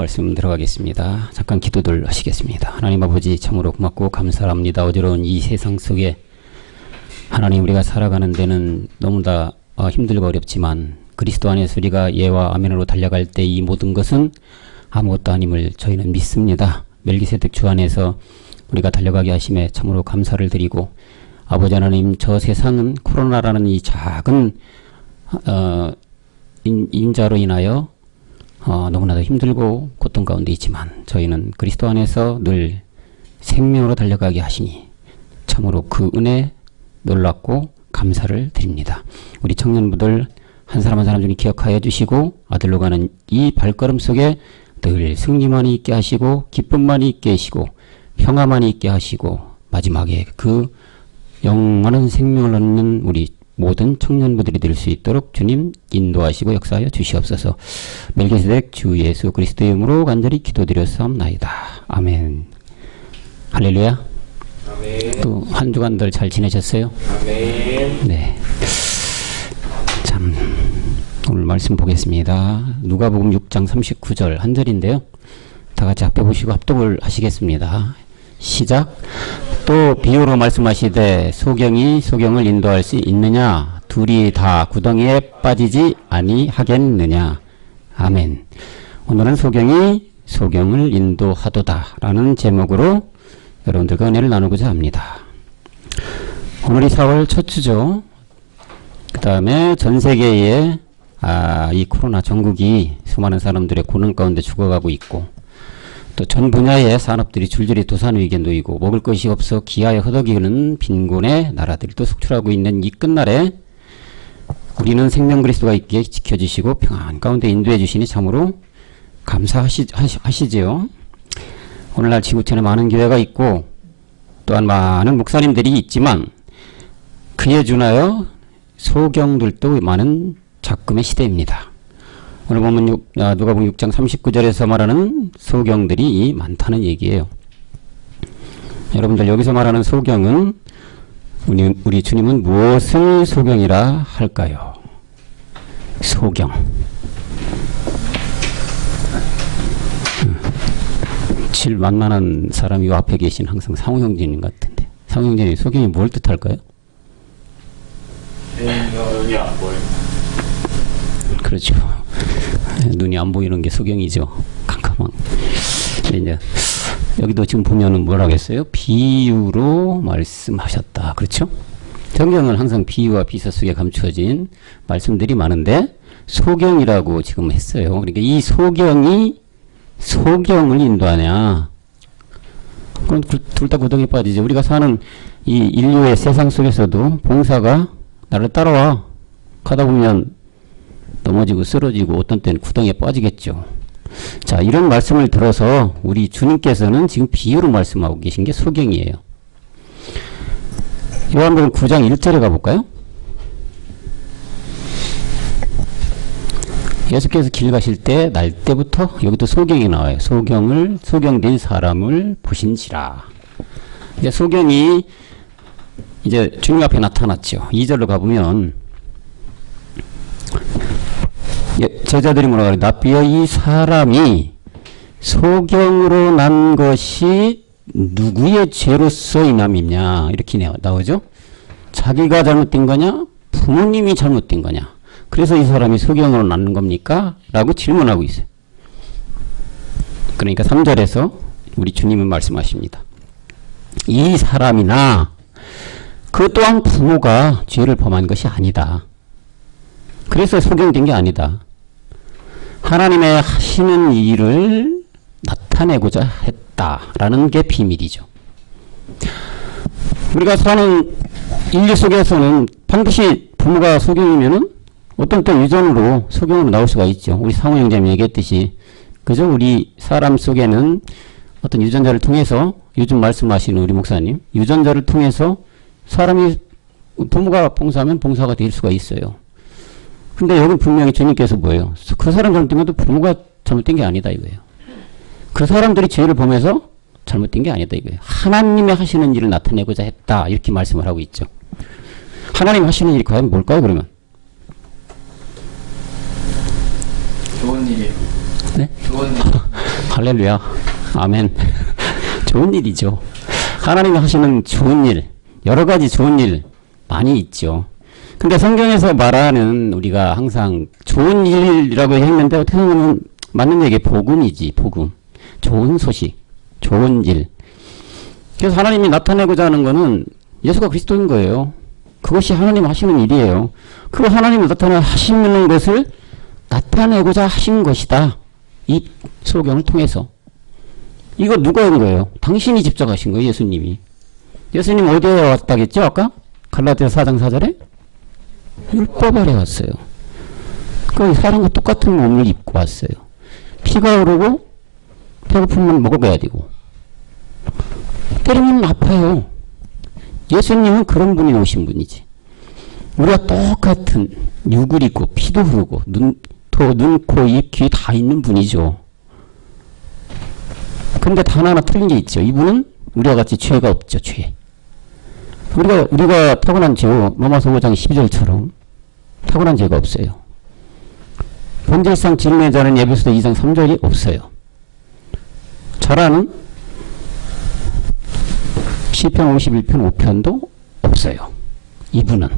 말씀 들어가겠습니다. 잠깐 기도들 하시겠습니다. 하나님 아버지 참으로 고맙고 감사합니다. 어지러운 이 세상 속에 하나님 우리가 살아가는 데는 너무 다 힘들고 어렵지만 그리스도 안에서 우리가 예와 아멘으로 달려갈 때 이 모든 것은 아무것도 아님을 저희는 믿습니다. 멜기세덱 주 안에서 우리가 달려가게 하심에 참으로 감사를 드리고 아버지 하나님 저 세상은 코로나라는 이 작은 인자로 인하여 너무나도 힘들고 고통 가운데 있지만 저희는 그리스도 안에서 늘 생명으로 달려가게 하시니 참으로 그 은혜 놀랍고 감사를 드립니다. 우리 청년부들 한 사람 한 사람 중에 기억하여 주시고 아들로 가는 이 발걸음 속에 늘 승리만이 있게 하시고 기쁨만이 있게 하시고 평화만이 있게 하시고 마지막에 그 영원한 생명을 얻는 우리 모든 청년부들이 될 수 있도록 주님 인도하시고 역사하여 주시옵소서. 멜기세덱 주 예수 그리스도의 이름으로 간절히 기도드렸사옵나이다. 아멘. 할렐루야. 아멘. 또 한 주간들 잘 지내셨어요? 아멘. 네. 참 오늘 말씀 보겠습니다. 누가복음 6장 39절 한 절인데요. 다 같이 앞에 보시고 합독을 하시겠습니다. 시작. 또 비유로 말씀하시되 소경이 인도할 수 있느냐? 둘이 다 구덩이에 빠지지 아니하겠느냐? 아멘. 오늘은 소경을 인도하도다 라는 제목으로 여러분들과 은혜를 나누고자 합니다. 오늘이 4월 첫 주죠. 그 다음에 전 세계에 이 코로나 전국이 수많은 사람들의 고난 가운데 죽어가고 있고 또 전 분야의 산업들이 줄줄이 도산위기에 놓이고 먹을 것이 없어 기아에 허덕이는 빈곤의 나라들이 또 속출하고 있는 이 끝날에 우리는 생명 그리스도가 있기에 지켜주시고 평안 가운데 인도해 주시니 참으로 감사하시지요. 오늘날 지구촌에 많은 교회가 있고 또한 많은 목사님들이 있지만 그에 준하여 소경들도 많은 작금의 시대입니다. 오늘 보면 누가복음 6장 39절에서 말하는 소경들이 많다는 얘기예요. 여러분들 여기서 말하는 소경은 우리 주님은 무엇을 소경이라 할까요? 소경. 제일 만만한 사람이 요 앞에 계신 항상 상호 형제님 같은데 상호 형제님 소경이 뭘 뜻할까요? 눈이 안 보여. 그렇죠. 눈이 안 보이는 게 소경이죠. 캄캄한. 근데 이제 여기도 지금 보면은 뭐라고 했어요? 비유로 말씀하셨다. 그렇죠? 성경은 항상 비유와 비서 속에 감추어진 말씀들이 많은데 소경이라고 지금 했어요. 그러니까 이 소경이 소경을 인도하냐? 그럼 둘 다 구덩이에 빠지죠. 우리가 사는 이 인류의 세상 속에서도 봉사가 나를 따라와. 가다 보면 넘어지고 쓰러지고 어떤 때는 구덩이에 빠지겠죠. 자, 이런 말씀을 들어서 우리 주님께서는 지금 비유로 말씀하고 계신 게 소경이에요. 요한복음 9장 1절에 가볼까요? 예수께서 길 가실 때 날 때부터 여기도 소경이 나와요. 소경된 사람을 보신지라. 이제 소경이 이제 주님 앞에 나타났죠. 2절로 가보면 제자들이 뭐라고 그래요? 납비여 이 사람이 소경으로 난 것이 누구의 죄로서 인함이냐 이렇게 나오죠. 자기가 잘못된 거냐? 부모님이 잘못된 거냐? 그래서 이 사람이 소경으로 낳는 겁니까? 라고 질문하고 있어요. 그러니까 3절에서 우리 주님은 말씀하십니다. 이 사람이나 그 또한 부모가 죄를 범한 것이 아니다. 그래서 소경된 게 아니다. 하나님의 하시는 일을 나타내고자 했다라는 게 비밀이죠. 우리가 사는 인류 속에서는 반드시 부모가 소경이면은 어떤 때 유전으로 소경으로 나올 수가 있죠. 우리 상호 형제님 얘기했듯이 그죠? 우리 사람 속에는 어떤 유전자를 통해서 요즘 말씀하시는 우리 목사님 유전자를 통해서 사람이 부모가 봉사하면 봉사가 될 수가 있어요. 근데 여기 분명히 주님께서 뭐예요? 그 사람 잘못된 것도 부모가 잘못된 게 아니다 이거예요. 그 사람들이 죄를 범해서 잘못된 게 아니다 이거예요. 하나님이 하시는 일을 나타내고자 했다 이렇게 말씀을 하고 있죠. 하나님 하시는 일이 과연 뭘까요 그러면? 좋은 일이에요. 네? 좋은 일. 할렐루야. 아멘. 좋은 일이죠. 하나님이 하시는 좋은 일, 여러 가지 좋은 일 많이 있죠. 근데 성경에서 말하는 우리가 항상 좋은 일이라고 했는데 어떻게 보면 맞는 얘기 복음이지. 복음. 좋은 소식. 좋은 일. 그래서 하나님이 나타내고자 하는 거는 예수가 그리스도인 거예요. 그것이 하나님 하시는 일이에요. 그 하나님이 나타내시는 것을 나타내고자 하신 것이다. 이 소경을 통해서. 이거 누가 한 거예요? 당신이 직접 하신 거예요. 예수님이. 예수님 어디에 왔다겠죠? 아까? 갈라디아서 4장 4절에? 율법 아래 왔어요. 그 사람과 똑같은 몸을 입고 왔어요. 피가 흐르고 배고프면 먹어야 되고 때리면 아파요. 예수님은 그런 분이 오신 분이지. 우리가 똑같은 육을 입고 피도 흐르고 눈, 코, 입, 귀 다 있는 분이죠. 근데 단 하나 틀린 게 있죠. 이분은 우리와 같이 죄가 없죠. 죄. 우리가 타고난 죄요. 로마서 5장 12절처럼 타고난 죄가 없어요. 본질상 진리의 자는 에베소서 2장 3절이 없어요. 저라는 시편 51편 5편도 없어요. 이분은.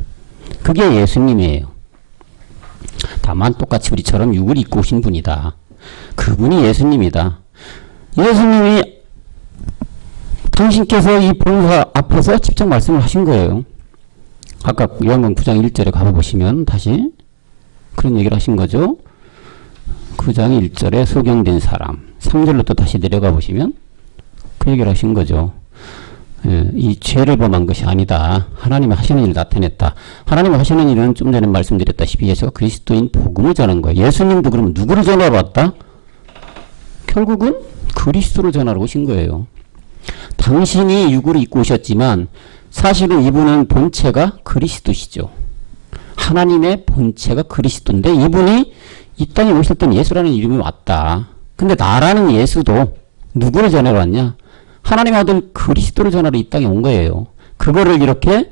그게 예수님이에요. 다만 똑같이 우리처럼 육을 입고 오신 분이다. 그분이 예수님이다. 예수님이 당신께서 이 본사 앞에서 직접 말씀을 하신 거예요. 아까 요한복음 9장 1절에 가보시면 다시 그런 얘기를 하신 거죠. 9장 1절에 소경된 사람 3절로 또 다시 내려가 보시면 그 얘기를 하신 거죠. 예, 이 죄를 범한 것이 아니다. 하나님이 하시는 일을 나타냈다. 하나님이 하시는 일은 좀 전에 말씀드렸다시피 예수가 그리스도인 복음을 전한 거예요. 예수님도 그러면 누구를 전하러 왔다? 결국은 그리스도를 전하러 오신 거예요. 당신이 육으로 입고 오셨지만 사실은 이분은 본체가 그리스도시죠. 하나님의 본체가 그리스도인데 이분이 이 땅에 오실 때는 예수라는 이름이 왔다. 근데 나라는 예수도 누구를 전하러 왔냐? 하나님의 아들 그리스도를 전하러 이 땅에 온 거예요. 그거를 이렇게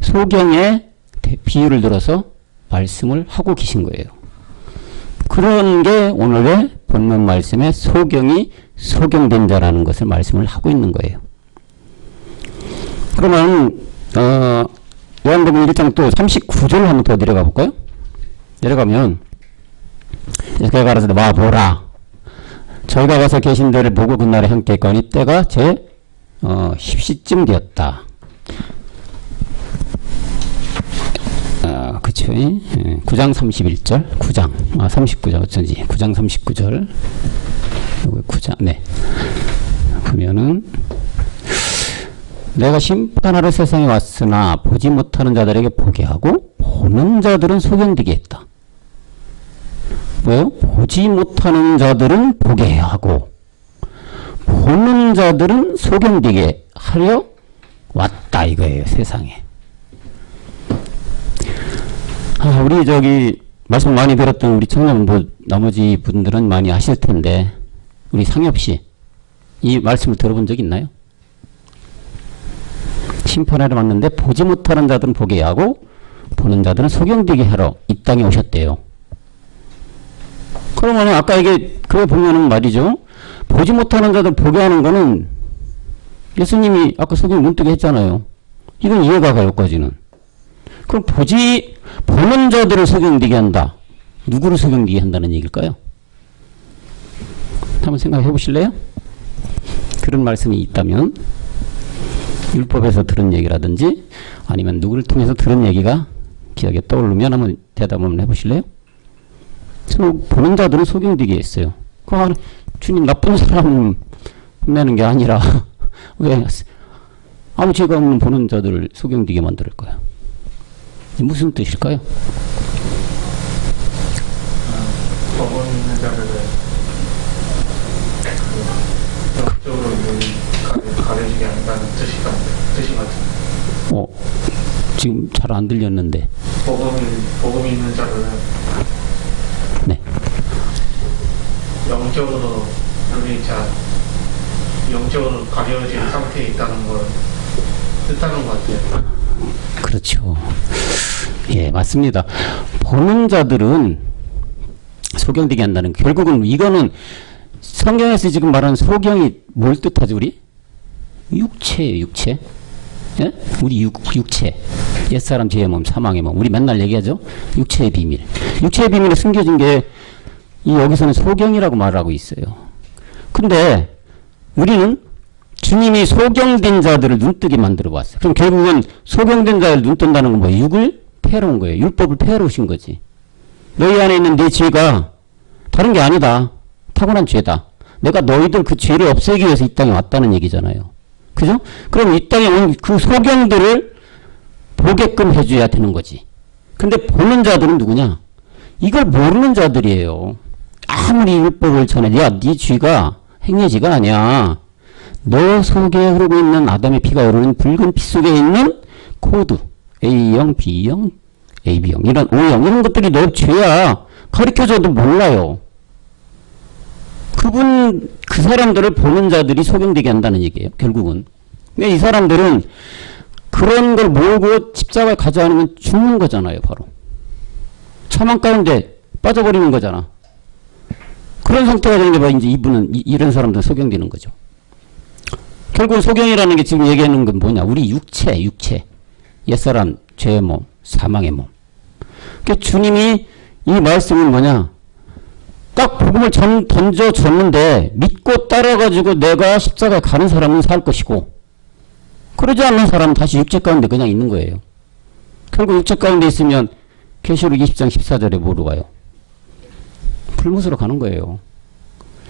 소경의 비유를 들어서 말씀을 하고 계신 거예요. 그런 게 오늘의 본문 말씀에 소경이 소경된 자라는 것을 말씀을 하고 있는 거예요. 그러면 요한복음 1장 또 39절 한번 더 내려가 볼까요? 내려가면 그가 가라사대 와 보라. 저희가 가서 계신 데를 보고 그날에 함께 했거니 때가 제 10시쯤 되었다. 그쵸. 9장 31절 39절 어쩐지 9장 39절 9장 네 보면은 내가 심판하러 세상에 왔으나 보지 못하는 자들에게 보게 하고 보는 자들은 소경되게 했다. 왜요? 보지 못하는 자들은 보게 하고 보는 자들은 소경되게 하려 왔다 이거예요. 세상에. 우리 저기 말씀 많이 들었던 우리 청년 나머지 분들은 많이 아실 텐데 우리 상엽씨 이 말씀을 들어본 적 있나요? 심판하러 왔는데 보지 못하는 자들은 보게 하고 보는 자들은 소경되게 하러 이 땅에 오셨대요. 그러면 아까 이게 그거 보면은 말이죠. 보지 못하는 자들 보게 하는 거는 예수님이 아까 소경 눈뜨게 했잖아요. 이건 이해가 가요. 여기까지는. 그럼 보는 자들을 소경되게 한다. 누구를 소경되게 한다는 얘기일까요? 한번 생각해 보실래요? 그런 말씀이 있다면 율법에서 들은 얘기라든지 아니면 누구를 통해서 들은 얘기가 기억에 떠오르면 한번 대답 한번 해보실래요? 보는 자들은 소경되게 했어요. 주님 나쁜 사람 혼내는 게 아니라 왜 아무 죄가 없는 보는 자들을 소경되게 만들 거야? 무슨 뜻일까요? 법원 있는 자들을 적극적으로 가려지게 한다는 뜻이 같은데. 지금 잘 안 들렸는데. 복음이 있는 자들은 네. 영적으로 영적으로 가려진 상태에 있다는 걸 뜻하는 것 같아요. 그렇죠. 예, 맞습니다. 보는 자들은 소경되게 한다는 결국은 이거는 성경에서 지금 말하는 소경이 뭘 뜻하지, 우리? 육체예요, 육체. 예? 우리 육체. 옛사람 죄의 몸, 사망의 몸. 우리 맨날 얘기하죠? 육체의 비밀. 육체의 비밀에 숨겨진 게 이 여기서는 소경이라고 말하고 있어요. 근데 우리는 주님이 소경된 자들을 눈뜨게 만들어 봤어요. 그럼 결국은 소경된 자를 눈뜬다는 건 뭐 육을 패러 온 거예요. 율법을 패러 오신 거지. 너희 안에 있는 내 죄가 다른 게 아니다. 타고난 죄다. 내가 너희들 그 죄를 없애기 위해서 이 땅에 왔다는 얘기잖아요. 그죠? 그럼 이 땅에 온 그 소경들을 보게끔 해줘야 되는 거지. 근데 보는 자들은 누구냐? 이걸 모르는 자들이에요. 아무리 율법을 전해, 야, 네 죄가 행해지가 아니야. 너 속에 흐르고 있는 아담의 피가 흐르는 붉은 피 속에 있는 코드, A형, B형, AB형, 이런 O형, 이런 것들이 너 죄야. 가르쳐줘도 몰라요. 그 사람들을 보는 자들이 소경되게 한다는 얘기예요, 결국은. 근데 이 사람들은 그런 걸 모르고 십자가에 가자 않으면 죽는 거잖아요, 바로. 사망 가운데 빠져버리는 거잖아. 그런 상태가 되는 게 바로 이제 이런 사람들은 소경되는 거죠. 결국 소경이라는 게 지금 얘기하는 건 뭐냐? 우리 육체. 옛사람, 죄의 몸, 사망의 몸. 그러니까 주님이 이 말씀은 뭐냐? 딱 복음을 던져줬는데 믿고 따라가지고 내가 십자가에 가는 사람은 살 것이고 그러지 않는 사람은 다시 육체 가운데 그냥 있는 거예요. 결국 육체 가운데 있으면 계시록 20장 14절에 뭐로 가요? 불못으로 가는 거예요.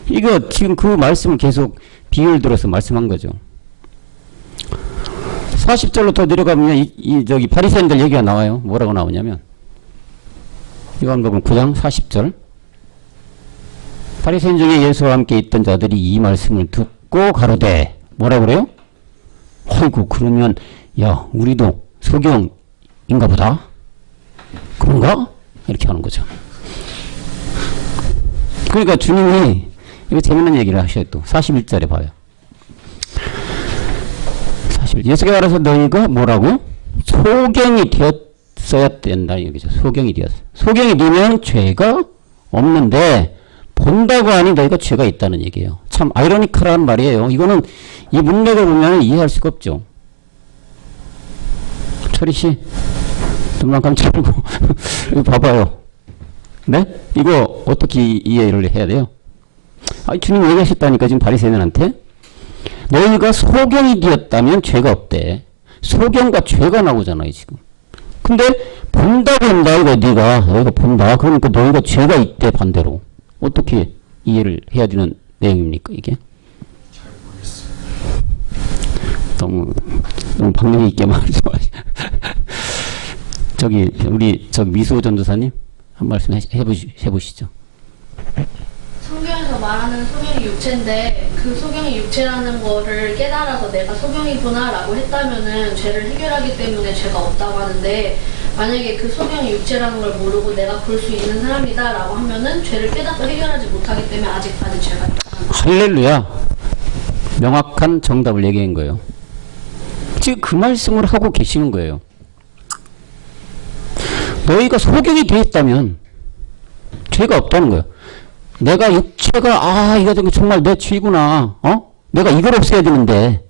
이거 지금 그 말씀을 계속 비유를 들어서 말씀한 거죠. 40절로 더 내려가면 저기 바리새인들 얘기가 나와요. 뭐라고 나오냐면 요한복음 9장 40절. 바리새인 중에 예수와 함께 있던 자들이 이 말씀을 듣고 가로되 뭐라고 그래요? 아이고 그러면 야 우리도 소경인가 보다. 그런가? 이렇게 하는 거죠. 그러니까 주님이 이거 재밌는 얘기를 하셔요. 또 41절에 봐요. 41. 예수가 알아서 너희가 뭐라고? 소경이 되었어야 된다는 얘기죠. 소경이 되었어. 소경이 되면 죄가 없는데 본다고 하니 너희가 죄가 있다는 얘기예요. 참 아이러니컬한 말이에요. 이거는 이 문맥을 보면 이해할 수가 없죠. 철희 씨, 눈만 깜짝이고 이거 봐봐요. 네? 이거 어떻게 이해를 해야 돼요? 아, 주님 얘기하셨다니까 지금 바리새인들한테 너희가 소경이 되었다면 죄가 없대. 소경과 죄가 나오잖아요 지금. 근데 본다고 한다 이거 너희가 본다. 그러니까 너희가 죄가 있대 반대로. 어떻게 이해를 해야 되는 내용입니까 이게? 잘 모르겠어요. 너무 박력 있게 말하지 마세요. 저기 우리 미수호 전도사님 한 말씀 해보시죠. 성경에서 말하는 소경이 육체인데 그 소경이 육체라는 거를 깨달아서 내가 소경이구나 라고 했다면은 죄를 해결하기 때문에 죄가 없다고 하는데 만약에 그 소경이 육체라는 걸 모르고 내가 볼 수 있는 사람이다 라고 하면은 죄를 깨닫고 해결하지 못하기 때문에 아직까지 죄가 있다. 할렐루야. 명확한 정답을 얘기한 거예요. 지금 그 말씀을 하고 계시는 거예요. 너희가 소경이 되었다면 죄가 없다는 거예요. 내가 육체가 이거 정말 내 죄구나. 내가 이걸 없애야 되는데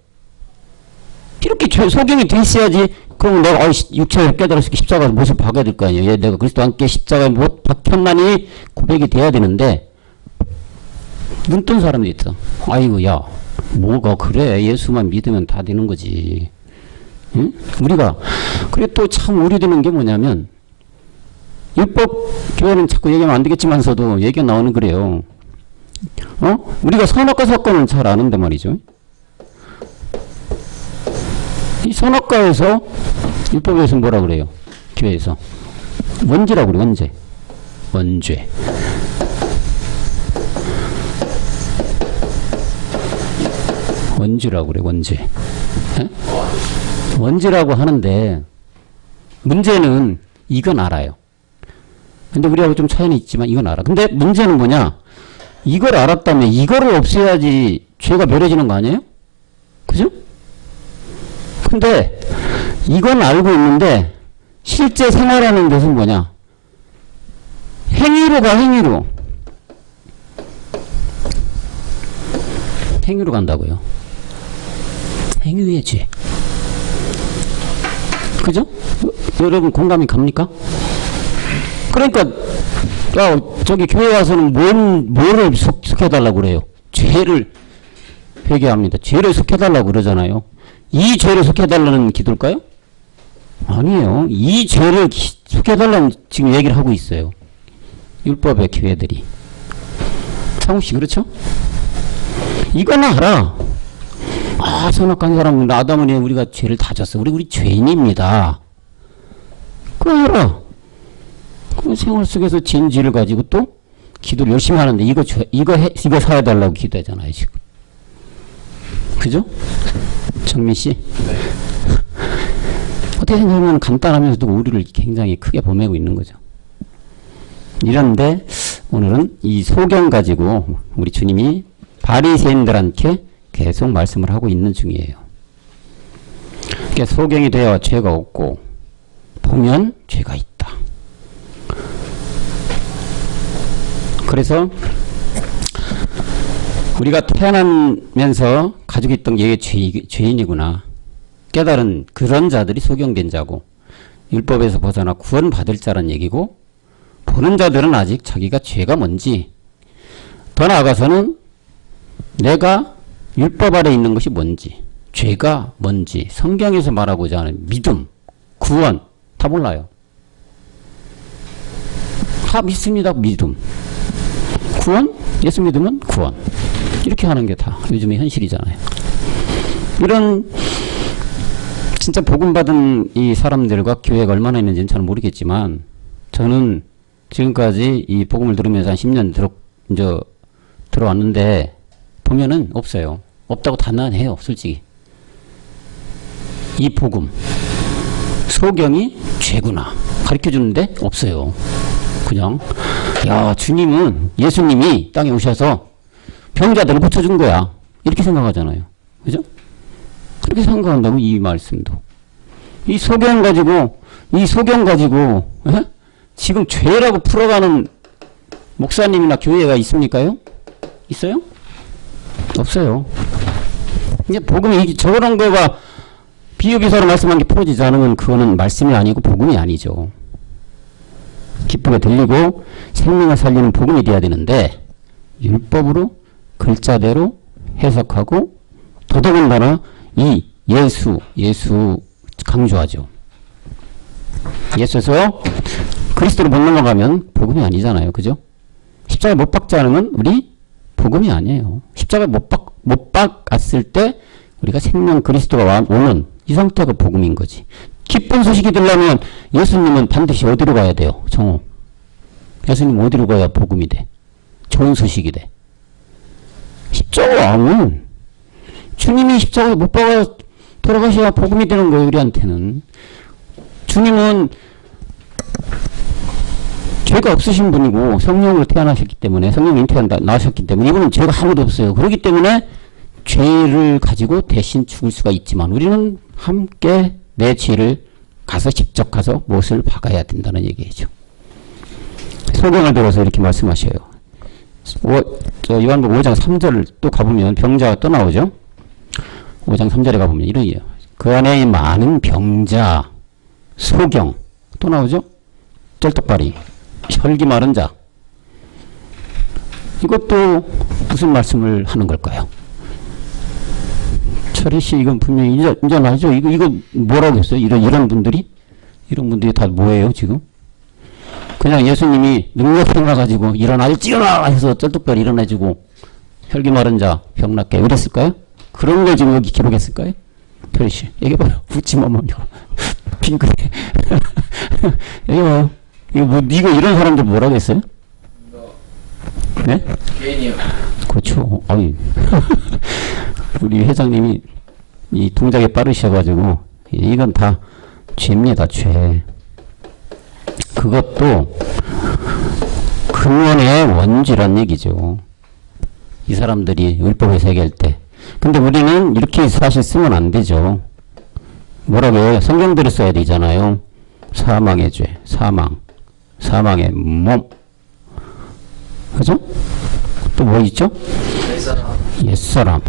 이렇게 소경이 돼 있어야지. 그럼 내가 육체를 깨달아서 십자가에 못을 박아야 될 거 아니에요. 내가 그리스도와 함께 십자가에 못 박혔나니 고백이 돼야 되는데 눈 뜬 사람들이 있어. 아이고 야 뭐가 그래. 예수만 믿으면 다 되는 거지. 응? 우리가 그래 또 참 우려되는 게 뭐냐면 율법 교회는 자꾸 얘기하면 안 되겠지만서도 얘기가 나오는 그래요. 우리가 선악과 사건은 잘 아는데 말이죠. 이 선악과에서 율법에서 뭐라 그래요? 교회에서 원죄라고 그래. 원죄. 원죄라고 그래. 원죄. 에? 원죄라고 하는데 문제는 이건 알아요. 근데 우리하고 좀 차이는 있지만 이건 알아. 근데 문제는 뭐냐? 이걸 알았다면 이거를 없애야지 죄가 멸해지는 거 아니에요? 그죠? 근데 이건 알고 있는데 실제 생활하는 것은 뭐냐? 행위로 가. 행위로. 행위로 간다고요. 행위의 죄. 그죠? 여러분 공감이 갑니까? 그러니까 저기 교회 와서는 뭐를 속해달라고 그래요? 죄를 회개합니다. 죄를 속해달라고 그러잖아요. 이 죄를 속해달라는 기도일까요? 아니에요. 이 죄를 속해달라는 지금 얘기를 하고 있어요. 율법의 교회들이. 창욱씨 그렇죠? 이건 알아. 선악한 사람은 아담은 우리가 죄를 다 졌어. 우리 죄인입니다. 그거 알아. 그 생활 속에서 진지를 가지고 또 기도를 열심히 하는데 이거 사야달라고 기도하잖아요 지금. 그죠? 정민씨? 네. 어떻게 생각하면 간단하면서도 우리를 굉장히 크게 범하고 있는 거죠. 이런데 오늘은 이 소경 가지고 우리 주님이 바리새인들한테 계속 말씀을 하고 있는 중이에요. 그러니까 소경이 되어 죄가 없고 보면 죄가 있다. 그래서 우리가 태어나면서 가지고 있던 게 죄인이구나 깨달은 그런 자들이 소경된 자고, 율법에서 벗어나 구원받을 자란 얘기고, 보는 자들은 아직 자기가 죄가 뭔지, 더 나아가서는 내가 율법 아래 있는 것이 뭔지, 죄가 뭔지, 성경에서 말하고자 하는 믿음, 구원 다 몰라요. 다 믿습니다. 믿음. 구원? 예수 믿으면 구원. 이렇게 하는 게 다 요즘의 현실이잖아요. 이런 진짜 복음 받은 이 사람들과 교회가 얼마나 있는지는 잘 모르겠지만, 저는 지금까지 이 복음을 들으면서 한 10년 들어왔는데 보면은 없어요. 없다고 단언해요. 솔직히. 이 복음 소경이 죄구나 가르쳐주는데 없어요. 그냥 야, 주님은, 예수님이 땅에 오셔서 병자들을 고쳐준 거야 이렇게 생각하잖아요. 그죠? 그렇게 생각한다고. 이 말씀도 이 소경 가지고 에? 지금 죄라고 풀어가는 목사님이나 교회가 있습니까요? 있어요? 없어요. 이제 복음이 저런 거가 비유비사로 말씀한 게 풀어지지 않으면 그거는 말씀이 아니고 복음이 아니죠. 기쁘게 들리고 생명을 살리는 복음이 돼야 되는데, 율법으로 글자대로 해석하고, 더더군다나 이 예수 강조하죠. 예수에서 그리스도로 못 넘어가면 복음이 아니잖아요. 그죠? 십자가에 못 박지 않으면 우리 복음이 아니에요. 십자가에 못 박았을 때 우리가 생명 그리스도가 오는 이 상태가 복음인 거지. 기쁜 소식이 들려면 예수님은 반드시 어디로 가야 돼요? 정호. 예수님 어디로 가야 복음이 돼? 좋은 소식이 돼. 십자가 왕은 주님이 십자가에 못 박아 돌아가셔야 복음이 되는 거예요. 우리한테는. 주님은 죄가 없으신 분이고 성령으로 태어나셨기 때문에, 성령 잉태한다 나셨기 때문에, 이분은 죄가 하나도 없어요. 그렇기 때문에 죄를 가지고 대신 죽을 수가 있지만, 우리는 함께 내 죄를 직접 가서 못을 박아야 된다는 얘기죠. 소경을 들어서 이렇게 말씀하셔요. 요한복음 5장 3절을 또 가보면 병자가 또 나오죠. 5장 3절에 가보면 이런 얘기예요. 그 안에 많은 병자, 소경 또 나오죠. 쩔뚝발이, 혈기 마른 자. 이것도 무슨 말씀을 하는 걸까요? 철희씨, 이건 분명히 인정하죠? 이거 뭐라고 했어요? 이런 분들이 다 뭐예요, 지금? 그냥 예수님이 능력 생각가지고 일어날지어라 해서 쩔뚝발이 일어나지고 혈기 마른 자 병 낫게 이랬을까요? 그런 걸 지금 여기 기록했을까요? 철희씨, 얘기해봐요. 웃지 마, 핑크래. 얘기해봐요. 이거 이런 사람들 뭐라고 했어요? 네? 개인이요. 그렇죠. 아니. 우리 회장님이 이 동작에 빠르셔가지고, 이건 다 죄입니다, 죄. 그것도 근원의 원죄란 얘기죠. 이 사람들이 율법에서 얘기할 때. 근데 우리는 이렇게 사실 쓰면 안 되죠. 뭐라고 해요? 성경대로 써야 되잖아요. 사망의 죄, 사망의 몸. 그죠? 또 뭐 있죠? 옛사람.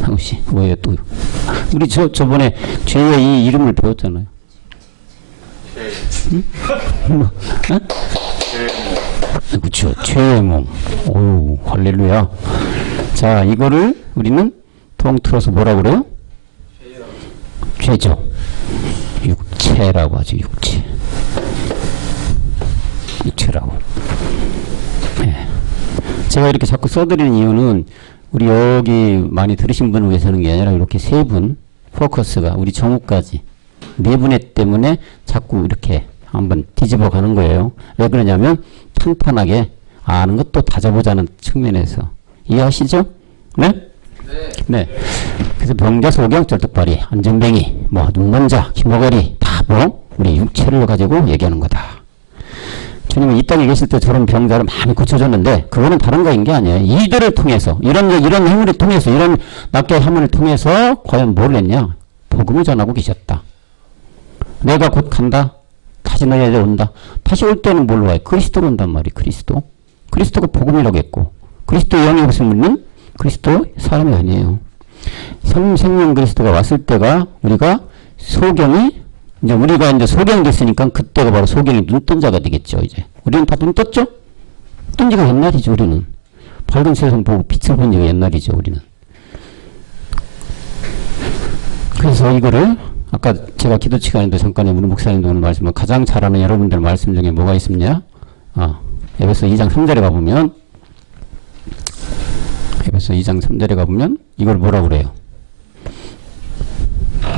상우씨, 왜요 또? 우리 저번에 죄의 이 이름을 배웠잖아요. 응? 뭐, 어? 그쵸, 죄의 몸. 오우, 할렐루야. 자, 이거를 우리는 통틀어서 뭐라 그래요? 죄죠. 육체라고 하죠, 육체. 육체라고. 네. 제가 이렇게 자꾸 써드리는 이유는 우리 여기 많이 들으신 분을 위해서 하는 게 아니라 이렇게 세 분, 포커스가 우리 정우까지 네 분의 때문에 자꾸 이렇게 한번 뒤집어 가는 거예요. 왜 그러냐면 탄탄하게 아는 것도 다져보자는 측면에서. 이해하시죠? 네? 네. 그래서 병자, 소경, 쩔뚝발이, 안전뱅이, 뭐 눈먼자, 기모가리 다 뭐 우리 육체를 가지고 얘기하는 거다. 주님은 이 땅에 계실 때 저런 병자를 많이 고쳐줬는데 그거는 다른 거인 게 아니에요. 이들을 통해서 이런 행위를 통해서 이런 낫게 함을 통해서 과연 뭘 했냐? 복음을 전하고 계셨다. 내가 곧 간다. 다시 너희에게 온다. 다시 올 때는 뭘로 와요? 그리스도로 온단 말이에요. 그리스도. 그리스도가 복음이라고 했고 그리스도의 영이 없으면 그리스도 사람이 아니에요. 생명 그리스도가 왔을 때가 우리가 소경이 이제 우리가 이제 소경이 됐으니까 그때가 바로 소경이 눈뜬 자가 되겠죠. 이제 우리는 다 눈 떴죠? 뜬 지가 옛날이죠. 우리는 밝은 세상 보고 빛을 본 지가 옛날이죠. 우리는. 그래서 이거를 아까 제가 기도 시간에도 잠깐 우리 목사님도 오늘 말씀을 가장 잘하는 여러분들 말씀 중에 뭐가 있습냐? 에베소 2장 3절에 가보면 에베소 2장 3절에 가보면 이걸 뭐라고 그래요?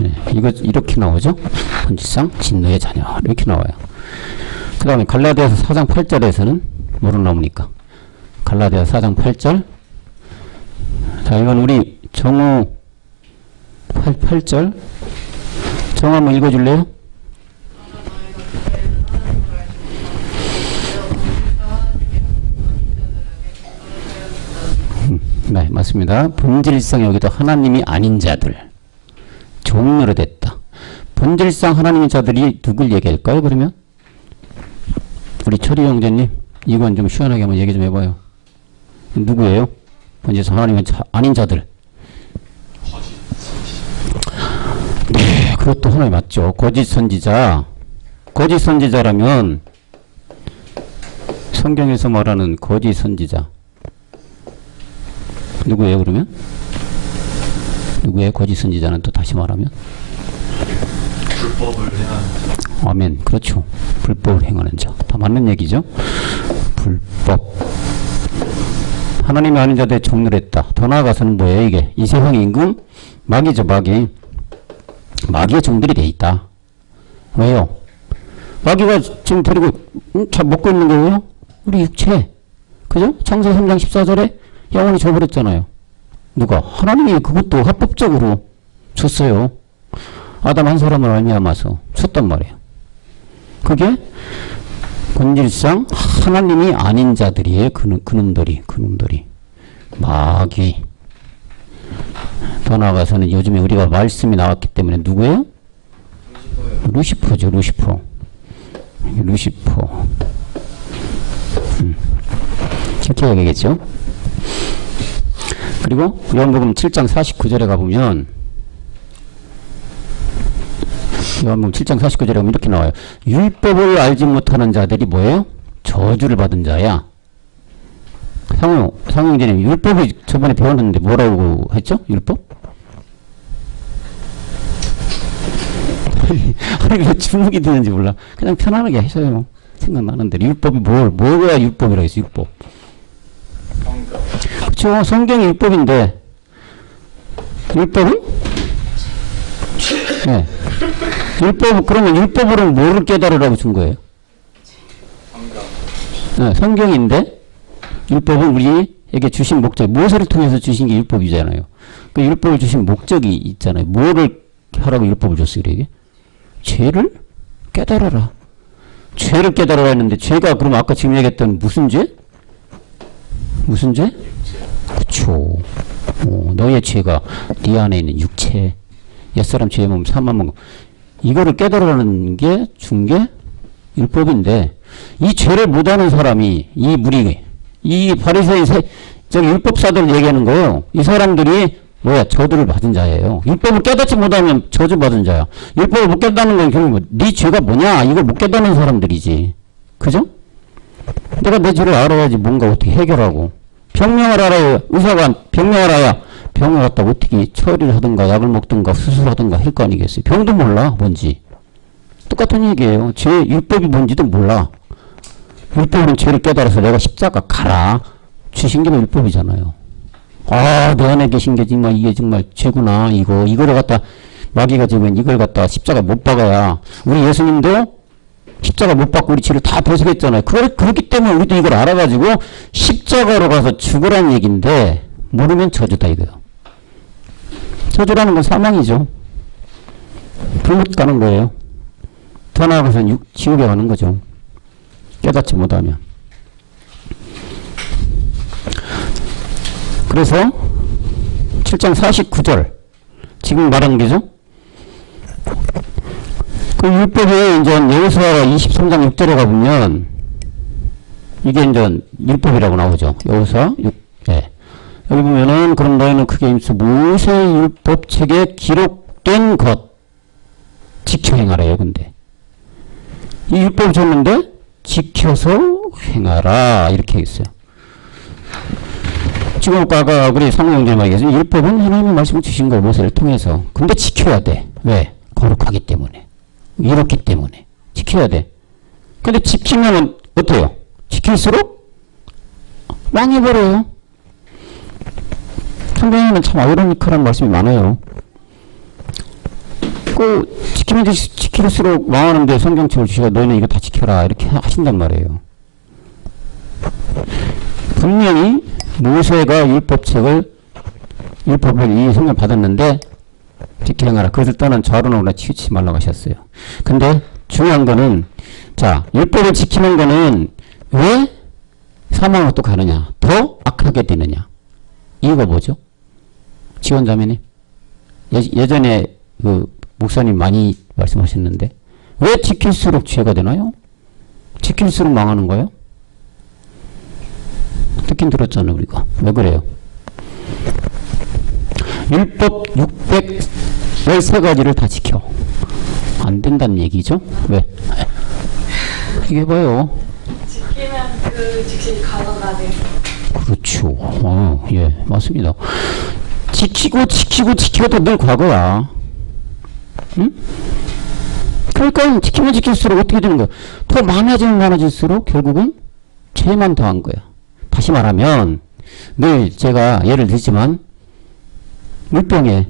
네, 이거 이렇게 나오죠? 본질상 진노의 자녀 이렇게 나와요. 그 다음에 갈라디아서 4장 8절에서는 뭐로 나옵니까? 갈라디아서 4장 8절. 자, 이건 우리 정우 8절 정우 한번 읽어줄래요? 네, 맞습니다. 본질상 여기도 하나님이 아닌 자들 종로로 됐다. 본질상 하나님의 자들이 누굴 얘기할까요? 그러면 우리 철이 형제님 이건 좀 시원하게 한번 얘기 좀 해봐요. 누구예요? 본질상 하나님의 아닌 자들. 네, 그것도 하나님 맞죠. 거짓 선지자. 거짓 선지자라면 성경에서 말하는 거짓 선지자 누구예요? 그러면 누구의 거짓 선지자는 또 다시 말하면 불법을 행하는 자. 아멘. 그렇죠. 불법을 행하는 자. 다 맞는 얘기죠. 불법. 하나님이 아닌 자들의 종로를 했다. 더 나아가서는 뭐예요? 이게 이 세상의 임금 마귀죠. 마귀. 마귀의 종들이 돼 있다. 왜요? 마귀가 지금 데리고 잘 먹고 있는 거예요? 우리 육체. 그죠? 창세기 3장 14절에 영혼이 줘버렸잖아요. 누가? 하나님이 그것도 합법적으로 줬어요. 아담 한 사람을 알미암아서 줬단 말이에요. 그게 본질상 하나님이 아닌 자들이에요. 그놈들이 마귀. 더 나아가서는 요즘에 우리가 말씀이 나왔기 때문에 누구예요? 루시퍼죠. 루시퍼. 이렇게 얘기하겠죠. 그리고 요한복음 7장 49절에 가보면 요한복음 7장 49절에 가면 이렇게 나와요. 율법을 알지 못하는 자들이 뭐예요? 저주를 받은 자야. 상용제님 율법을 저번에 배웠는데 뭐라고 했죠? 율법? 아니 왜 주눅이 드는지 몰라. 그냥 편안하게 하셔요. 생각나는 대로. 율법이 뭐가 율법이라고 했어? 율법. 그렇죠. 성경이 율법인데 율법은? 네. 그러면 율법으로 뭐를 깨달으라고 준 거예요? 네, 성경인데 율법은 우리에게 주신 목적, 모세를 통해서 주신 게 율법이잖아요. 그 율법을 주신 목적이 있잖아요. 뭐를 하라고 율법을 줬어요? 이게 죄를 깨달아라. 죄를 깨달아라 했는데 죄가 그럼 아까 지금 얘기했던 무슨 죄? 무슨 죄? 그쵸. 너의 죄가 네 안에 있는 육체, 옛사람 죄의 몸, 사만 몸, 이거를 깨달으라는 게 준 게 율법인데 이 죄를 못하는 사람이 이 무리 이 바리새인 저기 율법사들 얘기하는 거예요. 이 사람들이 뭐야? 저주를 받은 자예요. 율법을 깨닫지 못하면 저주받은 자야. 율법을 못 깨닫는 건 결국 네 죄가 뭐냐? 이걸 못 깨닫는 사람들이지. 그죠? 내가 내 죄를 알아야지 뭔가 어떻게 해결하고. 병명을 알아야 의사가 병명을 알아야 병을 갖다 어떻게 처리를 하든가 약을 먹든가 수술하든가 할 거 아니겠어요. 병도 몰라 뭔지. 똑같은 얘기예요. 죄 율법이 뭔지도 몰라. 율법은 죄를 깨달아서 내가 십자가 가라. 주신 게 율법이잖아요. 아, 내 안에 계신 게 정말 이게 정말 죄구나. 이거를 갖다 마귀가 지면 이걸 갖다 십자가 못 박아야. 우리 예수님도 십자가 못 박고 우리 죄를 다 배속했잖아요. 그렇기 때문에 우리도 이걸 알아가지고 십자가로 가서 죽으라는 얘기인데 모르면 저주다 이거요. 저주라는 건 사망이죠. 불못 가는 거예요. 더 나아가서는 지옥에 가는 거죠. 깨닫지 못하면. 그래서 7장 49절 지금 말하는 게죠. 그 율법이 이제 여호수아 23장 6절에 가보면 이게 이제 율법이라고 나오죠. 여호수아 6. 예. 여기 보면은 그럼 너희는 크게 힘써 모세의 율법책에 기록된 것 지켜 행하래요. 근데 이 율법을 줬는데 지켜서 행하라 이렇게 있어요. 지금 아까 우리 상무형제님 얘기했지만 율법은 하나님의 말씀을 주신 거예요. 모세를 통해서. 근데 지켜야 돼. 왜? 거룩하기 때문에. 이렇기 때문에. 지켜야 돼. 근데 지키면 어때요? 지킬수록 망해버려요. 성경에는 참 아이러니컬한 말씀이 많아요. 지키면 지킬수록 망하는데 성경책을 주시고 너희는 이거 다 지켜라 이렇게 하신단 말이에요. 분명히 모세가 율법을 이 성경 받았는데 지켜 행하라. 그것을 떠난 좌로노나 치우치지 말라고 하셨어요. 근데 중요한 거는 자 율법을 지키는 거는 왜 사망으로 또 가느냐? 더 악하게 되느냐? 이유가 뭐죠? 지원자매님 예전에 그 목사님 많이 말씀하셨는데 왜 지킬수록 죄가 되나요? 지킬수록 망하는 거예요? 듣긴 들었잖아요 우리가. 왜 그래요? 율법 613가지를 다 지켜. 안 된다는 얘기죠? 왜? 이게 봐요. 지키면 그 즉시 가져가는. 그렇죠. 예, 맞습니다. 지키고도 늘 과거야. 응? 그러니까 지키면 지킬수록 어떻게 되는 거야? 더 많아질수록 결국은 죄만 더한 거야. 다시 말하면 늘 제가 예를 들지만 물병에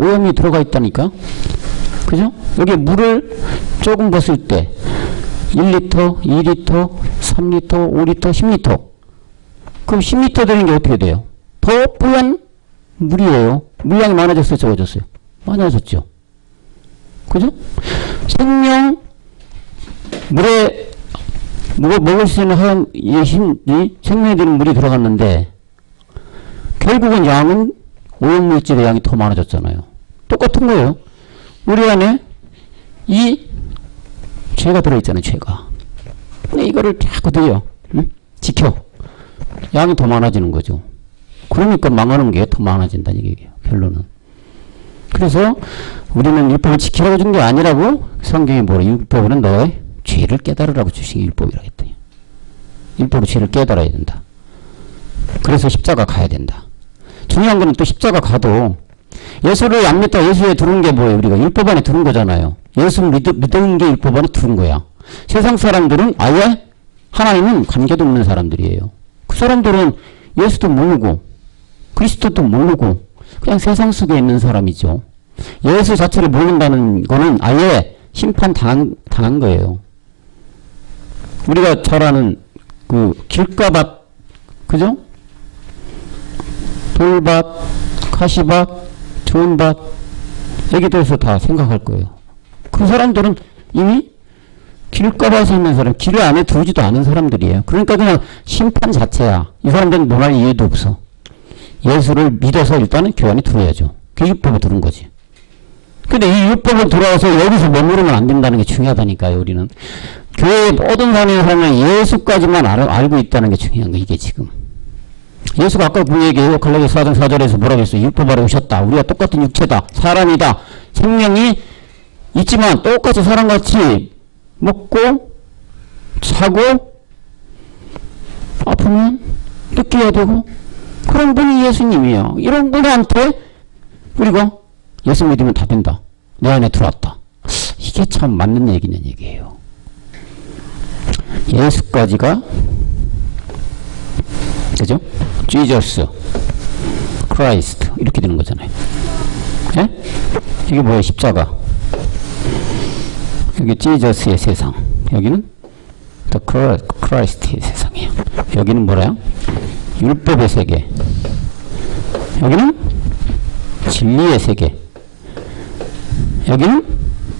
오염이 들어가 있다니까. 그죠? 여기 물을 조금 벗을 때 1리터, 2리터, 3리터, 5리터, 10리터. 그럼 10리터 되는 게 어떻게 돼요? 더 뽀얀 물이에요. 물량이 많아졌어요? 적어졌어요? 많아졌죠. 그죠? 물에 먹을 수 있는 하얀 생명이 되는 물이 들어갔는데 결국은 양은 오염물질의 양이 더 많아졌잖아요. 똑같은 거예요. 우리 안에 이 죄가 들어있잖아요. 죄가. 근데 이거를 자꾸 들여 지켜. 양이 더 많아지는 거죠. 그러니까 망하는 게 더 많아진다는 얘기예요. 결론은. 그래서 우리는 율법을 지키라고 준 게 아니라고 성경이 뭐래? 율법은 너의 죄를 깨달으라고 주신 게 율법이라고 했더니. 율법으로 죄를 깨달아야 된다. 그래서 십자가 가야 된다. 중요한 거는 또 십자가 가도 예수를 안 믿다 예수에 들어온 게 뭐예요? 우리가 율법 안에 들어온 거잖아요. 예수 믿은 게 율법 안에 들어온 거야. 세상 사람들은 아예 하나님은 관계도 없는 사람들이에요. 그 사람들은 예수도 모르고 그리스도도 모르고 그냥 세상 속에 있는 사람이죠. 예수 자체를 모른다는 거는 아예 심판 당한 거예요. 우리가 잘 아는 그 길가밭, 그죠? 돌밭, 가시밭, 좋은 밭, 여기 대해서 다 생각할 거예요. 그 사람들은 이미 길가밭에 있는 사람, 길 안에 들어오지도 않은 사람들이에요. 그러니까 그냥 심판 자체야. 이 사람들은 뭐할 이유도 없어. 예수를 믿어서 일단은 교회 안에 들어야죠. 그 율법에 들은 거지. 근데 이 율법을 들어와서 여기서 머무르면 안 된다는 게 중요하다니까요, 우리는. 교회의 모든 사람은 예수까지만 알고 있다는 게 중요한 거, 이게 지금. 예수가 아까 그 얘기예요. 갈라디아서 4장 4절에서 뭐라고 했어요? 율법 아래 오셨다. 우리가 똑같은 육체다. 사람이다. 생명이 있지만 똑같이 사람같이 먹고 자고 아프면 느껴야 되고 그런 분이 예수님이에요. 이런 분한테 우리가 예수 믿으면 다 된다. 내 안에 들어왔다. 이게 참 맞는 얘기는 얘기예요. 예수까지가 그죠? Jesus, Christ 이렇게 되는 거잖아요. 예? 이게 뭐예요? 십자가. 여기 Jesus의 세상. 여기는 The Christ의 세상이에요. 여기는 뭐라요? 율법의 세계. 여기는 진리의 세계. 여기는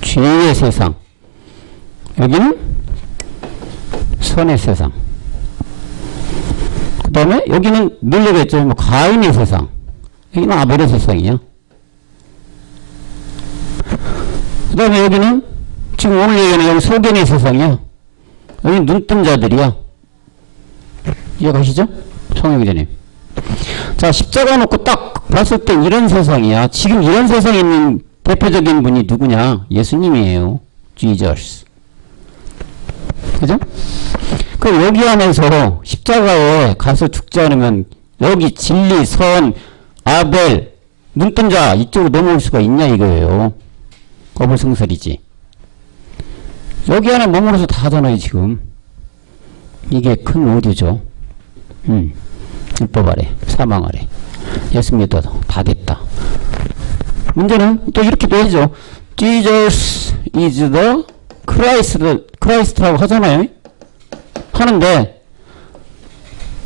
죄의 세상. 여기는 선의 세상. 그 다음에 여기는 늘 얘기했죠. 뭐 가인의 세상. 여기는 아벨의 세상이야. 그 다음에 여기는 지금 오늘 얘기하는 여기 소견의 세상이야. 여기 눈뜬 자들이야. 이해가시죠? 성형기자님. 자, 십자가 놓고 딱 봤을 때 이런 세상이야. 지금 이런 세상에 있는 대표적인 분이 누구냐? 예수님이에요. Jesus. 그죠? 그럼 여기 안에서 십자가에 가서 죽지 않으면 여기 진리, 선, 아벨, 눈뜬 자 이쪽으로 넘어올 수가 있냐 이거예요. 거불승설이지. 여기 안에 머물러서 다 하잖아요 지금. 이게 큰 오류죠. 율법 아래, 사망 아래. 예수 믿어도 다 됐다. 문제는 또 이렇게도 해죠. Jesus is the Christ라고 하잖아요. 하는데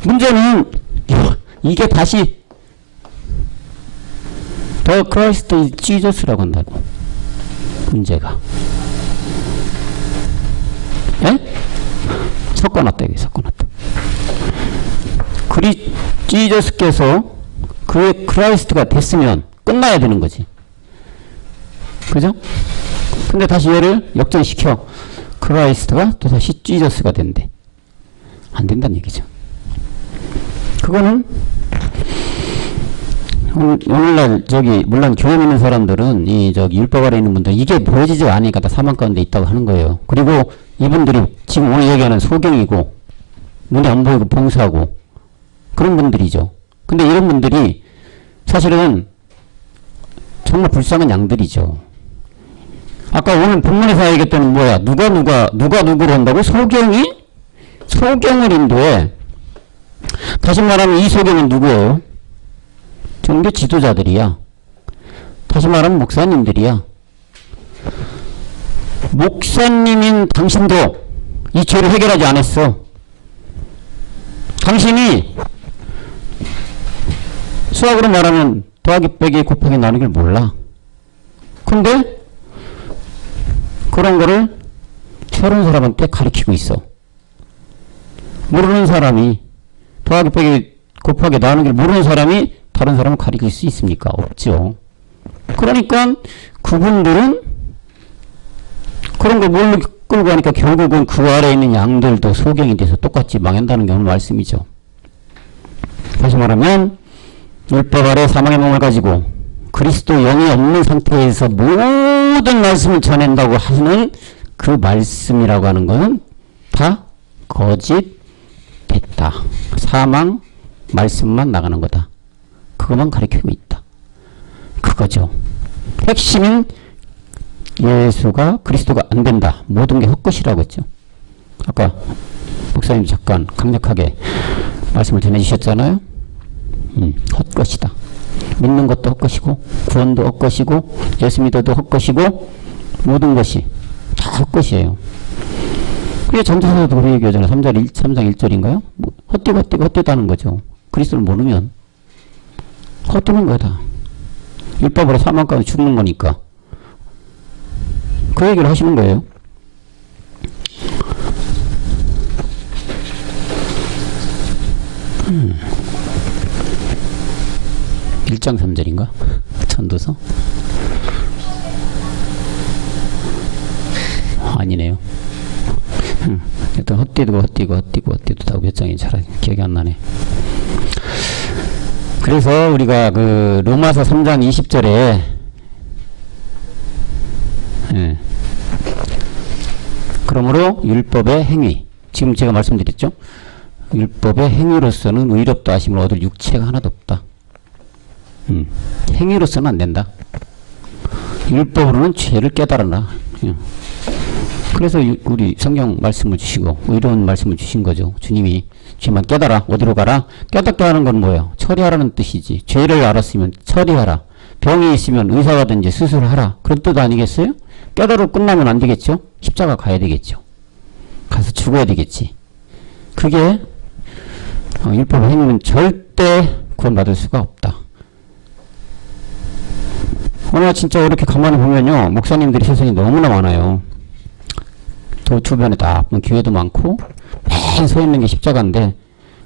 문제는 이게 다시 The Christ is Jesus라고 한다고. 문제가. 예? 섞어놨다 여기 섞어놨다. 지저스께서 그의 크라이스트가 됐으면 끝나야 되는 거지. 그죠? 근데 다시 얘를 역전시켜 크라이스트가 또 다시 지저스가 된대. 안 된다는 얘기죠. 그거는 오늘날 물론 교회 있는 사람들은 율법 아래 있는 분들 이게 보여지지 않으니까 다 사망 가운데 있다고 하는 거예요. 그리고 이분들이 지금 오늘 얘기하는 소경이고 눈에 안 보이고 봉사하고 그런 분들이죠. 근데 이런 분들이 사실은 정말 불쌍한 양들이죠. 아까 오늘 본문에서 얘기했던 뭐야? 누가 누구를 한다고? 소경을 인도해. 다시 말하면 이 소경은 누구예요? 종교 지도자들이야. 다시 말하면 목사님들이야. 목사님인 당신도 이 죄를 해결하지 않았어. 당신이 수학으로 말하면 더하기 빼기 곱하기 나누기를 몰라. 근데 그런 거를 새로운 사람한테 가르치고 있어. 모르는 사람이 더하기 빼기 곱하기 나누기를 모르는 사람이 다른 사람을 가르칠 수 있습니까? 없죠. 그러니까 그분들은 그런 걸 몰래 끌고 가니까 결국은 그 아래에 있는 양들도 소경이 돼서 똑같이 망한다는 게 오늘 말씀이죠. 다시 말하면 율법 아래 사망의 몸을 가지고 그리스도 영이 없는 상태에서 모든 말씀을 전한다고 하시는 그 말씀이라고 하는 것은 다 거짓 됐다. 사망 말씀만 나가는 거다. 그것만 가르치고 있다. 그거죠. 핵심인 예수가 그리스도가 안 된다. 모든 게 헛것이라고 했죠. 아까 목사님 잠깐 강력하게 말씀을 전해주셨잖아요. 헛것이다. 믿는 것도 헛것이고 구원도 헛것이고 예수 믿어도 헛것이고 모든 것이 다 헛것이에요. 그게 전도서도 그렇게 얘기하잖아요. 3장 1절인가요? 뭐 헛되다는 거죠. 그리스도를 모르면 헛되는 거다. 율법으로 사망 가운데 죽는 거니까. 그 얘기를 하시는 거예요. 음. 1장 3절인가? 전도서? 아니네요. 일단 헛디고 다 몇 장이 잘 기억이 안 나네. 그래서 우리가 그 로마서 3장 20절에 그러므로 율법의 행위, 지금 제가 말씀드렸죠. 율법의 행위로서는 의롭다 하심을 얻을 육체가 하나도 없다. 행위로서는 안 된다. 율법으로는 죄를 깨달아라. 그래서 우리 성경 말씀을 주시고 의로운 말씀을 주신 거죠. 주님이 죄만 깨달아. 어디로 가라? 깨닫게 하는 건 뭐예요? 처리하라는 뜻이지. 죄를 알았으면 처리하라. 병이 있으면 의사가 든지 수술하라. 그런 뜻 아니겠어요? 깨달아 끝나면 안 되겠죠? 십자가 가야 되겠죠. 가서 죽어야 되겠지. 그게 율법 행위는 절대 구원받을 수가 없다. 오늘 진짜 이렇게 가만히 보면요, 목사님들이 세상에 너무나 많아요. 또 주변에 다 교회도 많고 맨 서 있는 게 십자가인데,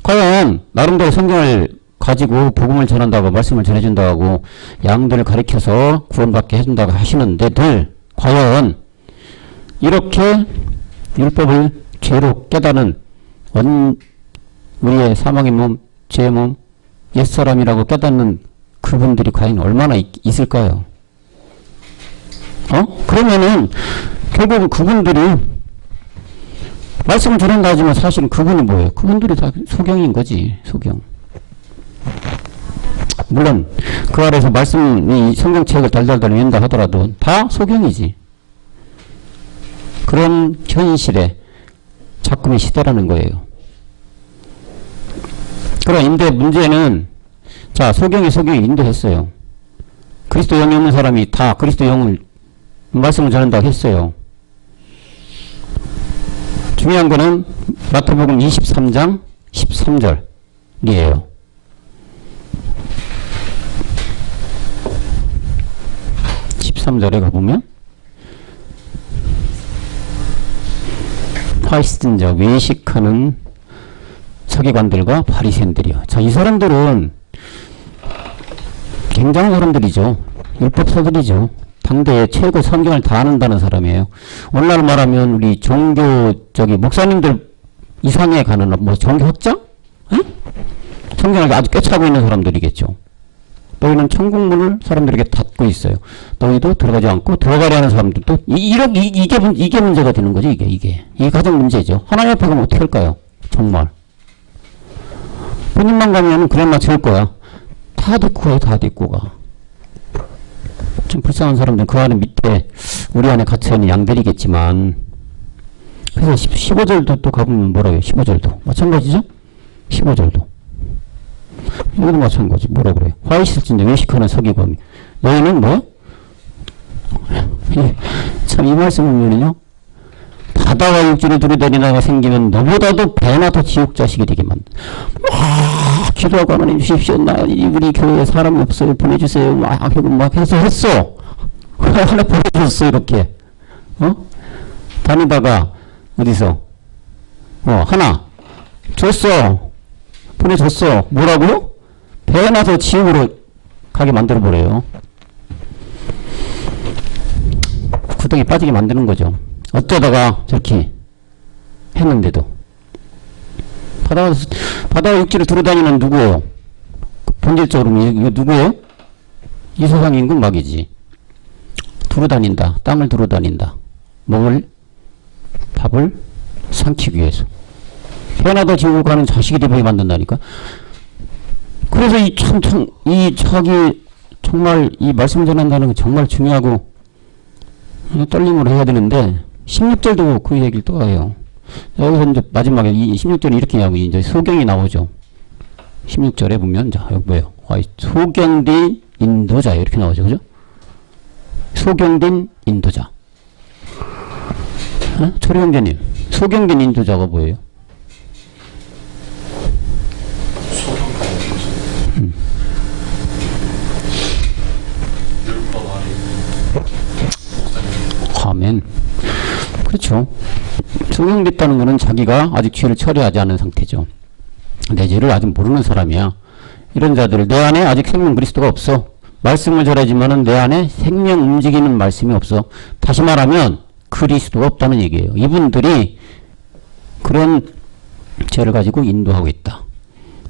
과연 나름대로 성경을 가지고 복음을 전한다고 말씀을 전해준다고 양들을 가리켜서 구원받게 해준다고 하시는데 늘 과연 이렇게 율법을 죄로 깨닫는 우리의 사망의 몸, 죄의 몸, 옛사람이라고 깨닫는 그분들이 과연 얼마나 있을까요? 그러면은 결국은 그분들이 말씀을 전한다 하지만 사실은 그분이 뭐예요? 그분들이 다 소경인 거지. 소경. 물론 그 아래서 말씀이 성경책을 달달달 읽는다 하더라도 다 소경이지. 그런 현실에 작금의 시대라는 거예요. 그런데 문제는, 자, 소경이 인도했어요. 그리스도 영이 없는 사람이 다 그리스도 영을 말씀을 전한다고 했어요. 중요한 거는 마태복음 23장 13절이에요. (13절에) 가보면 화이스든 자 외식하는 서기관들과 바리새인들이요. 자, 이 사람들은 굉장한 사람들이죠. 율법서들이죠. 당대의 최고 성경을 다 아는다는 사람이에요. 오늘날 말하면 우리 종교적인 목사님들 이상에 가는 뭐 종교학자? 성경을 아주 꿰차고 있는 사람들이겠죠. 너희는 천국문을 사람들에게 닫고 있어요. 너희도 들어가지 않고 들어가려 하는 사람들도 이게 문제가 되는 거죠. 이게 가장 문제죠. 하나님 앞에 가면 어떻게 할까요? 정말 본인만 가면 그냥 맞을 거야. 다 듣고 가요. 다 듣고 가. 좀 불쌍한 사람들 그 안에 밑에 우리 안에 갇혀있는 양들이겠지만, 그래서 15절도 또 가보면 뭐라고요? 15절도 마찬가지죠? 15절도 이것도 마찬가지. 뭐라 그래요? 화 있을진데 외식하는 서기관 너희는 뭐? 참 이 말씀 보면은요, 바다와 육지를 두루다니다가 생기면 너보다도 배나 더 지옥 자식이 되게 기도하고 하나님 주십시오. 우리 교회에 사람이 없어요. 보내주세요. 막 해서 했어. 하나 보내줬어. 이렇게. 다니다가 어디서 하나 줬어. 보내줬어. 뭐라고요? 배나 더 지옥으로 가게 만들어버려요. 구덩이 빠지게 만드는 거죠. 어쩌다가 저렇게 했는데도. 바다와 육지를 두루다니는 누구예요? 본질적으로 이거 누구예요? 이 세상 인군 막이지. 두루다닌다. 땅을 두루다닌다. 밥을 삼키기 위해서. 편하다 지옥을 가는 자식이 되게 만든다니까. 그래서 정말 이 말씀 전한다는 건 정말 중요하고 떨림으로 해야 되는데, 16절도 그 얘기를 또 해요. 여기서 이제 마지막에 이 16절에 이렇게 나오고 이제 소경이 나오죠. 16절에 보면 자, 여기 뭐예요? 소경된 인도자 이렇게 나오죠. 그죠? 소경된 인도자. 초리 형제님, 소경된 인도자가 뭐예요? 아멘. 그렇죠. 소경됐다는 것은 자기가 아직 죄를 처리하지 않은 상태죠. 내 죄를 아직 모르는 사람이야. 이런 자들, 내 안에 아직 생명 그리스도가 없어. 말씀을 전하지만은 내 안에 생명 움직이는 말씀이 없어. 다시 말하면 그리스도가 없다는 얘기예요. 이분들이 그런 죄를 가지고 인도하고 있다.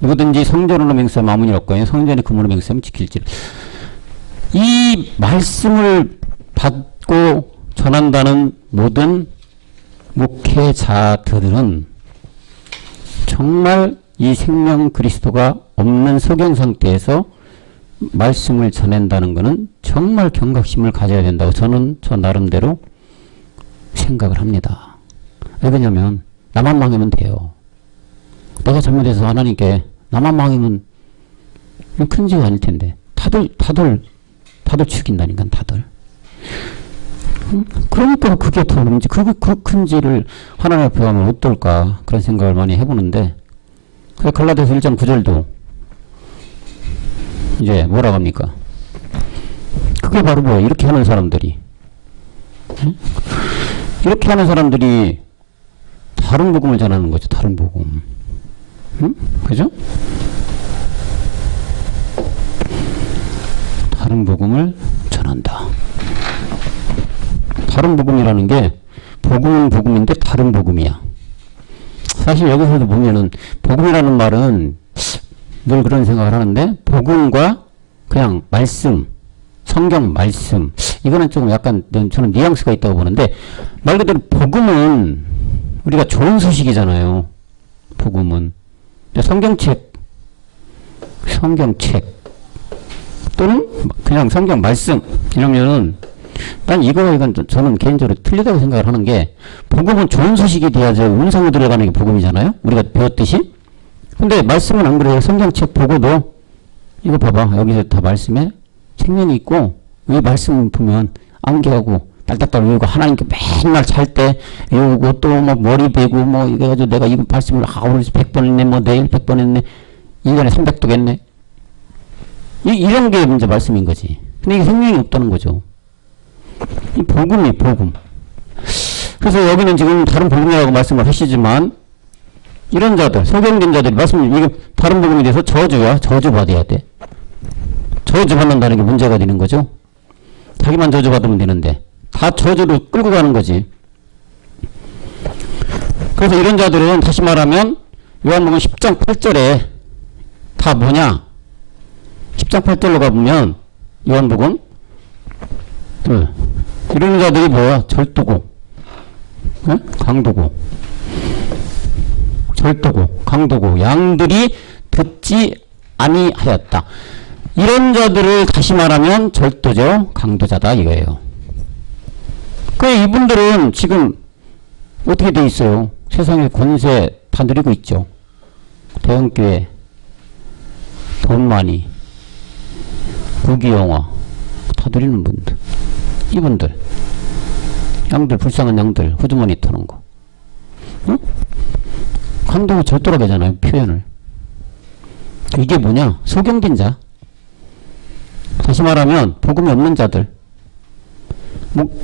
누구든지 성전으로 맹세하면 마문이 없고 성전의 금으로 맹세하면 지킬지라. 이 말씀을 받고 전한다는 모든 목회자들은 정말 이 생명 그리스도가 없는 소경 상태에서 말씀을 전한다는 것은 정말 경각심을 가져야 된다고 저는 저 나름대로 생각을 합니다. 왜 그러냐면 나만 망하면 돼요. 내가 잘못해서 하나님께 나만 망하면 큰 죄가 아닐 텐데 다들 죽인다니까 다들. 그러니까 그게 더 문제, 그 큰 죄를 하나님 앞에 가면 어떨까 그런 생각을 많이 해보는데 갈라디아서 1장 9절도 이제 뭐라고 합니까? 그게 바로 뭐야? 이렇게 하는 사람들이 이렇게 하는 사람들이 다른 복음을 전하는 거죠. 다른 복음. 그죠? 다른 복음을 전한다. 다른 복음이라는 게 복음은 복음인데 다른 복음이야. 사실 여기서도 보면은 복음이라는 말은 늘 그런 생각을 하는데 복음과 그냥 말씀, 성경 말씀 이거는 조금 약간 저는 뉘앙스가 있다고 보는데 말 그대로 복음은 우리가 좋은 소식이잖아요. 복음은 성경책 또는 그냥 성경 말씀 이러면은 난 이건 저는 개인적으로 틀리다고 생각을 하는 게 복음은 좋은 소식이 돼야죠. 음성으로 들어가는 게 복음이잖아요. 우리가 배웠듯이. 근데 말씀은 안 그래요. 성경책 보고도 이거 봐봐. 여기서 다 말씀에 생명이 있고 이 말씀 보면 암기하고 딸딸딸 외우고 하나님께 맨날 잘 때 외우고 또 뭐 머리 베고 뭐 이거 가지고 내가 이거 말씀을 오늘 100번 했네 뭐 내일 100번 했네 1년에 300도 했네 이런 게 이제 말씀인 거지. 근데 이게 생명이 없다는 거죠. 이 복음이 복음. 그래서 여기는 지금 다른 복음이라고 말씀을 하시지만 이런 자들 소경된 자들이 이게 다른 복음에 대해서 저주받아야 돼. 저주받는다는 게 문제가 되는 거죠. 자기만 저주받으면 되는데 다 저주로 끌고 가는 거지. 그래서 이런 자들은 다시 말하면 요한복음 10장 8절에 다 뭐냐 10장 8절로 가보면 요한복음 이런 자들이 뭐야? 절도고 강도고 절도고 강도고 양들이 듣지 아니하였다. 이런 자들을 다시 말하면 절도죠. 강도자다 이거예요. 그 이분들은 지금 어떻게 돼 있어요? 세상의 권세 다 누리고 있죠. 대형교회 돈 많이 부귀영화 다 누리는 분들 이분들 양들 불쌍한 양들 후주머니 터는 거 응? 강도가 절도라고 하잖아요. 표현을. 이게 뭐냐? 소경된 자. 다시 말하면 복음이 없는 자들.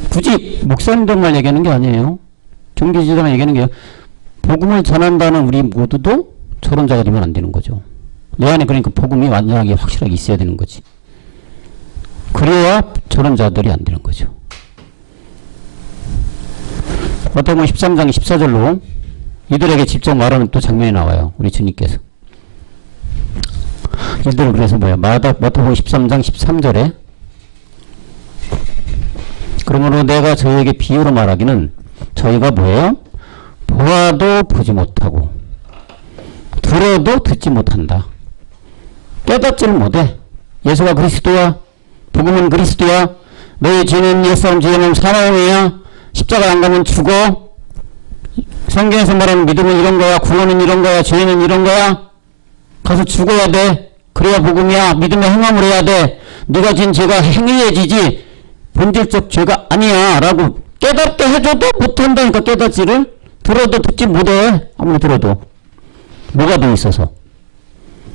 굳이 목사님들만 얘기하는 게 아니에요. 종교지도만 얘기하는 게 복음을 전한다는 우리 모두도 저런 자가 되면 안 되는 거죠. 내 안에 그러니까 복음이 완전하게 확실하게 있어야 되는 거지. 그래야 저런 자들이 안 되는 거죠. 마태복음 13장 14절로 이들에게 직접 말하는 또 장면이 나와요. 우리 주님께서. 이들은 그래서 뭐야? 마태복음 13장 13절에 그러므로 내가 저희에게 비유로 말하기는 저희가 뭐예요? 보아도 보지 못하고 들어도 듣지 못한다. 깨닫지를 못해. 예수가 그리스도야. 복음은 그리스도야. 너희 죄는 옛사람 죄는 사망이야. 십자가 안 가면 죽어. 성경에서 말하는 믿음은 이런 거야. 구원은 이런 거야. 죄는 이런 거야. 가서 죽어야 돼. 그래야 복음이야. 믿음의 행함을 해야 돼. 네가 진 죄가 행해지지 본질적 죄가 아니야 라고 깨닫게 해줘도 못한다니까. 깨닫지를. 들어도 듣지 못해. 아무리 들어도 뭐가 돼 있어서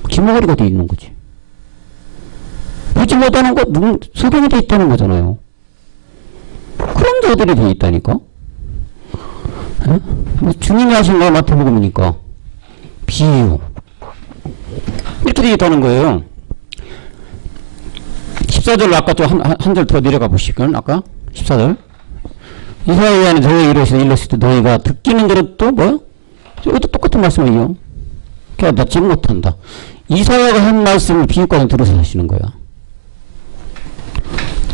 기모가리가 돼 있는 거지. 보지 못하는 거 소경이 돼 있다는 거잖아요. 그런 자들이 돼 있다니까. 주님이 하신 거 마태복음이니까 비유 이렇게 돼 있다는 거예요. 14절 아까 또 한 절 더 내려가 보시건 아까 14절 이사야에 의하는 저의 이르시되 너희가 듣기는 들어도 뭐? 여기도 똑같은 말씀이에요. 그러니까 낫지 못한다. 이사야가 한 말씀을 비유과는 들어서 하시는 거야.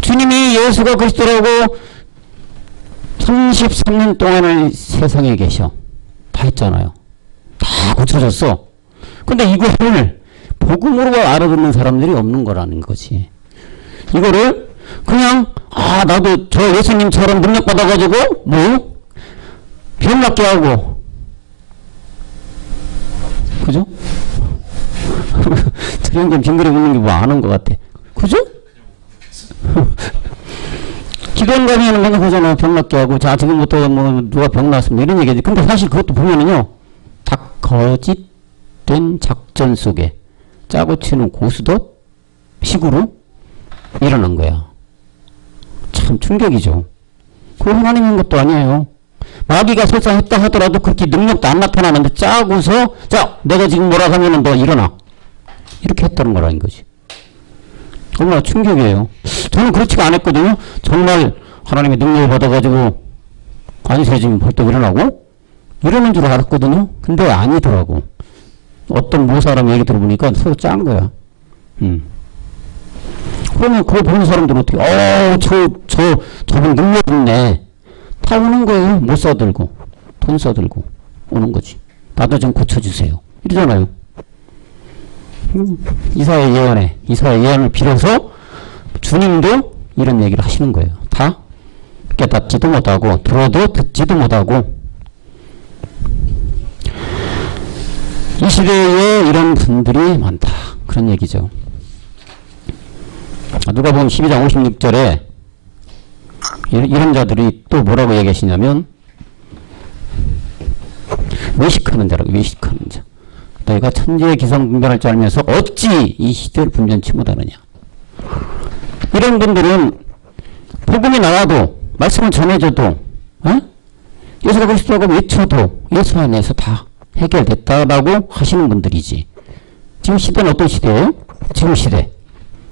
주님이 예수가 그리스도라고 33년 동안을 세상에 계셔. 다 했잖아요. 다 고쳐졌어. 근데 이거를 복음으로 알아듣는 사람들이 없는 거라는 거지. 이거를 그냥 나도 저 예수님처럼 능력 받아가지고 뭐 병 낫게 하고, 그죠? 저런 빙그레 웃는 게 뭐 아는 것 같아. 그죠? 기도원 가면은 맨날 그러잖아. 병 낫게 하고, 자, 지금부터 뭐 누가 병 났으면 이런 얘기지. 근데 사실 그것도 보면은요, 다 거짓된 작전 속에 짜고 치는 고스톱 식으로 일어난 거야. 참 충격이죠. 그거 하나님인 것도 아니에요. 마귀가 설사했다 하더라도 그렇게 능력도 안 나타나는데 짜고서, 자, 내가 지금 뭐라 하면은 너 일어나. 이렇게 했다는 거라는 거지. 얼마나 충격이에요. 저는 그렇지가 않았거든요. 정말 하나님의 능력을 받아가지고 안세지면 벌떡 일어나고 이러는 줄 알았거든요. 근데 아니더라고. 어떤 모사람 얘기 들어보니까 서로 짠 거야. 그러면 그거 보는 사람들은 어떻게, 저분 능력 있네. 다 오는 거예요. 못 써들고, 돈 써들고 오는 거지. 나도 좀 고쳐주세요. 이러잖아요. 이사야 예언을 빌어서 주님도 이런 얘기를 하시는 거예요. 다 깨닫지도 못하고 들어도 듣지도 못하고. 이 시대에 이런 분들이 많다. 그런 얘기죠. 누가 보면 12장 56절에 이런 자들이 또 뭐라고 얘기하시냐면 외식하는 자라고. 외식하는 자. 너희가 천지의 기성 분별할 줄 알면서 어찌 이 시대를 분별치 못하느냐. 이런 분들은 복음이 나와도 말씀을 전해줘도 예수가 그리스도라고 외쳐도 예수 안에서 다 해결됐다라고 하시는 분들이지. 지금 시대는 어떤 시대예요? 지금 시대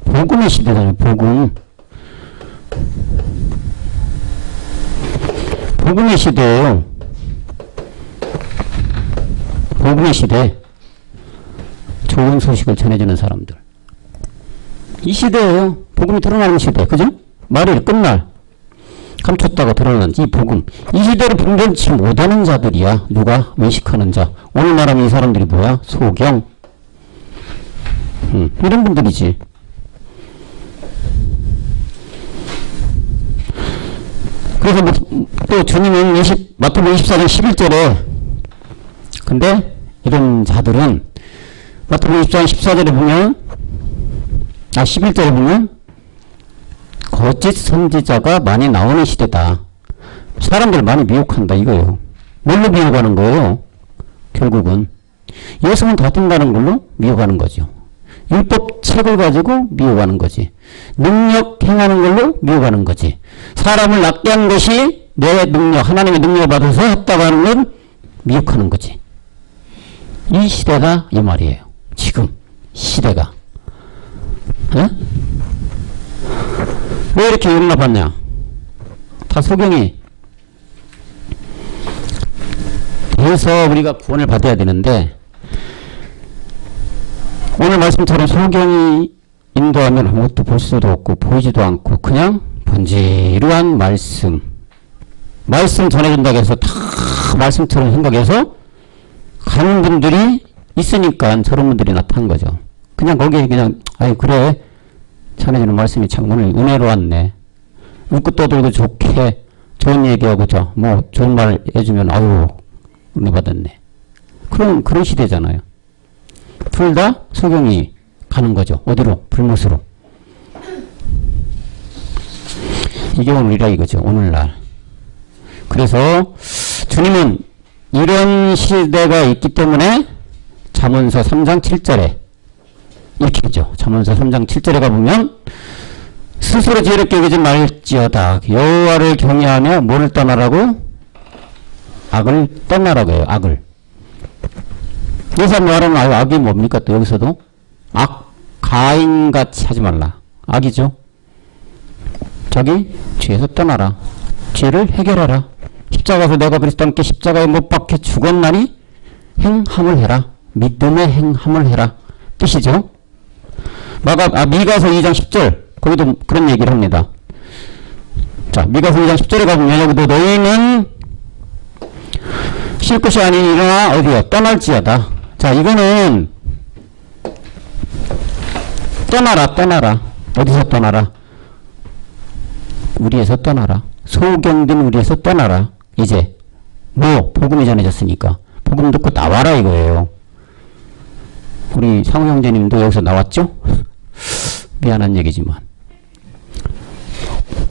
복음의 시대잖아요. 복음의 시대예요. 복음의 시대. 좋은 소식을 전해주는 사람들. 이 시대예요. 복음이 드러나는 시대. 그죠? 말일 끝날. 감췄다가 드러나는 이 복음. 이 시대를 분별치 못하는 자들이야. 누가? 외식하는 자. 오늘 말하면 이 사람들이 뭐야? 소경. 이런 분들이지. 그래서 또 주님은 마태복음 24장 11절에 근데 이런 자들은 마태복음 24장 14절에 보면 11절에 보면 거짓 선지자가 많이 나오는 시대다. 사람들 많이 미혹한다 이거예요. 뭘로 미혹하는 거예요? 결국은 예수는 다 된다는 걸로 미혹하는 거죠. 율법 책을 가지고 미혹하는 거지. 능력 행하는 걸로 미혹하는 거지. 사람을 낫게 하는 것이 내 능력, 하나님의 능력을 받아서 했다고 하는 건 미혹하는 거지. 이 시대가 이 말이에요. 지금 시대가. 왜 이렇게 용납하냐? 다 소경이 돼서 우리가 구원을 받아야 되는데 오늘 말씀처럼 소경이 인도하면 아무것도 볼 수도 없고 보이지도 않고 그냥 번지르한 말씀 전해준다고 해서 다 말씀처럼 생각해서 가는 분들이 있으니까 저런 분들이 나타난 거죠. 그냥 거기에 그냥 그래 전해주는 말씀이 참 오늘 은혜로 왔네. 웃고 떠들고 좋게 좋은 얘기하고 뭐 좋은 말 해주면 은혜 받았네. 그런 시대잖아요. 둘 다 소경이 가는 거죠. 어디로? 불못으로. 이게 오늘이라 이거죠. 오늘날. 그래서 주님은 이런 시대가 있기 때문에 잠언서 3장 7절에 이렇게 하죠. 잠언서 3장 7절에 가보면 스스로 지혜롭게 여기지 말지어다. 여호와를 경외하며 뭐를 떠나라고? 악을 떠나라고 해요. 악을. 여기서 말하는 악이 뭡니까? 또 여기서도 가인같이 하지 말라. 악이죠. 자기 죄에서 떠나라. 죄를 해결하라. 십자가에서 내가 그리스도와 함께 십자가에 못 박혀 죽었나니 행함을 해라. 믿음의 행함을 해라. 뜻이죠. 미가서 2장 10절 거기도 그런 얘기를 합니다. 자, 미가서 2장 10절에 가보면 여기도 너희는 쉴 것이 아니니라 어디요? 떠날지어다. 자, 이거는 떠나라. 어디서 떠나라? 우리에서 떠나라. 소경된 우리에서 떠나라. 이제 복음이 전해졌으니까 복음 듣고 나와라 이거예요. 우리 상우 형제님도 여기서 나왔죠? 미안한 얘기지만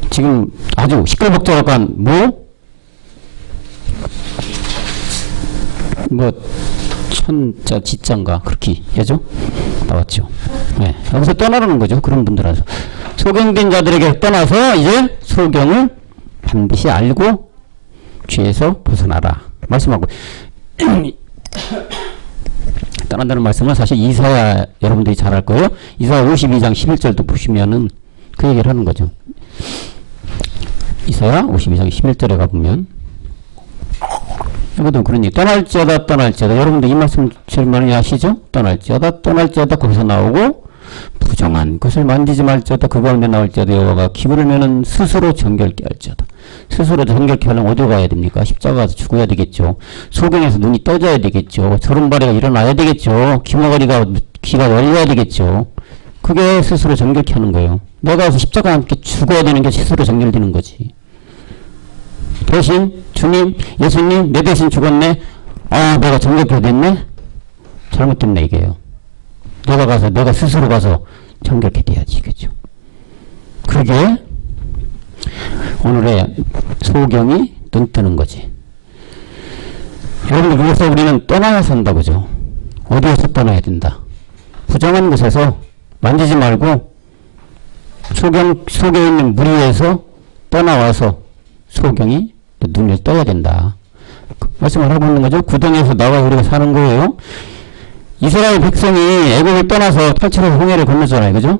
지금 아주 시끌벅적한 천자 지자인가 그렇게 해죠? 나왔죠. 네, 여기서 떠나라는 거죠. 그런 분들아서 소경된 자들에게 떠나서 이제 소경을 반드시 알고 죄에서 벗어나라 말씀하고 떠난다는 말씀은 사실 이사야 여러분들이 잘 알 거예요. 이사야 52장 11절도 보시면은 그 얘기를 하는 거죠. 이사야 52장 11절에 가보면 이것도 그런 얘기. 떠날지어다. 여러분들 이 말씀 제일 많이 아시죠? 떠날지어다 거기서 나오고 부정한 것을 만지지 말지어다 그 가운데 나올지어다 여호와가 기울으면은 스스로 정결케 할지어다. 스스로 정결케 하려면 어디로 가야 됩니까? 십자가 가서 죽어야 되겠죠. 소경에서 눈이 떠져야 되겠죠. 저른바리가 일어나야 되겠죠. 귀가 열려야 되겠죠. 그게 스스로 정결케 하는 거예요. 내가 가서 십자가와 함께 죽어야 되는 게 스스로 정결되는 거지. 대신 주님, 예수님 내 대신 죽었네. 내가 정결케 됐네. 잘못됐네 이게요. 내가 스스로 가서 정결케 돼야지. 그죠? 그게 오늘의 소경이 눈 뜨는 거지. 여러분들 그래서 우리는 떠나야 산다 그죠? 어디에서 떠나야 된다. 부정한 곳에서 만지지 말고 속에 있는 무리에서 떠나와서 소경이 눈을 떠야 된다. 그 말씀을 하고 있는 거죠. 구덩이에서 나와 우리가 사는 거예요. 이스라엘 백성이 애국을 떠나서 탈출해서 홍해를 건너잖아요. 그죠?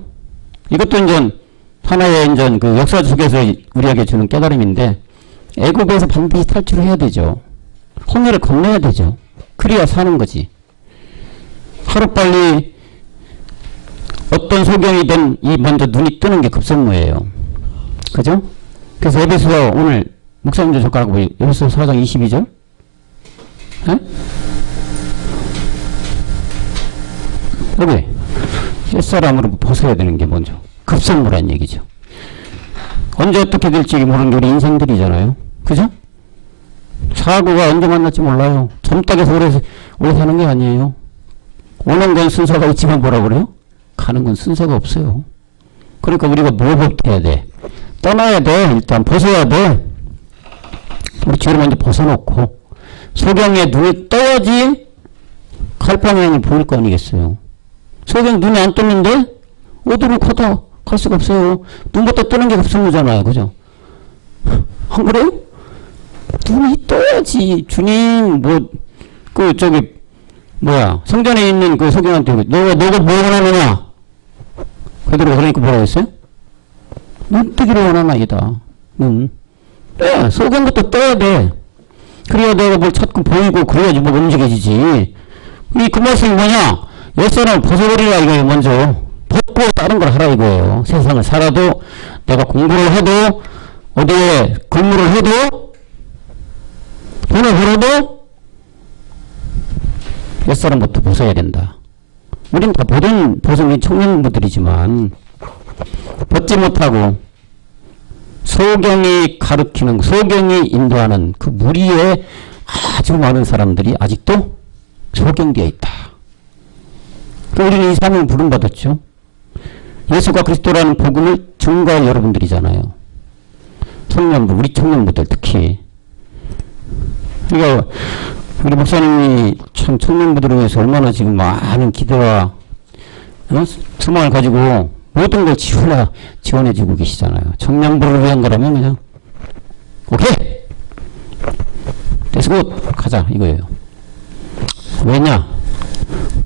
이것도 이제 하나의 이제 그 역사 속에서 우리에게 주는 깨달음인데 애국에서 반드시 탈출을 해야 되죠. 홍해를 건너야 되죠. 그래야 사는 거지. 하루빨리 어떤 소경이든 이 먼저 눈이 뜨는 게 급선무예요. 그죠? 그래서 에베소 오늘 목사님들 젓가락 보이 에베소 4장 22절 에? 여기 옛사람으로 벗어야 되는 게 먼저 급선무란 얘기죠. 언제 어떻게 될지 모르는 게 우리 인생들이잖아요. 그죠? 사고가 언제 만날지 몰라요. 젊다해서 오래 사는 게 아니에요. 오는 건 순서가 있지만 뭐라 그래요? 가는 건 순서가 없어요. 그러니까 우리가 뭐부터 해야 돼? 떠나야 돼. 일단 벗어야 돼. 우리 죄를 먼저 벗어놓고 소경에 눈을 떠야지 갈방향이 보일 거 아니겠어요. 소경 눈이 안 떴는데 어디로 갈 수가 없어요. 눈부터 뜨는 게 급선무잖아요. 그죠? 안 그래요? 눈이 떠야지. 주님 성전에 있는 그 소경한테 너가 뭘 원하느냐? 그대로 그러니까 뭐라고 했어요? 눈 뜨기를 원하나이다. 소경부터 떠야 돼. 그래야 내가 뭘 찾고 보이고 그래야지 뭐 움직여지지. 그 말씀이 뭐냐? 옛사람을 벗어버리라 이거예요. 먼저 벗고 다른 걸 하라 이거예요. 세상을 살아도 내가 공부를 해도 어디에 근무를 해도 돈을 벌어도 옛사람부터 벗어야 된다. 우린 다 벗은 청년부들이지만 벗지 못하고 소경이 가르치는 소경이 인도하는 그 무리에 아주 많은 사람들이 아직도 소경되어 있다. 우리는 이 사명을 부름받았죠. 예수가 그리스도라는 복음을 증거할 여러분들이잖아요. 청년부, 우리 청년부들 특히. 그러니까 우리 목사님이 참 청년부들을 위해서 얼마나 지금 많은 기대와 소망을 가지고 모든 걸 지원해주고 계시잖아요. 청년부를 위한 거라면 그냥 오케이! 됐고 가자 이거예요. 왜냐?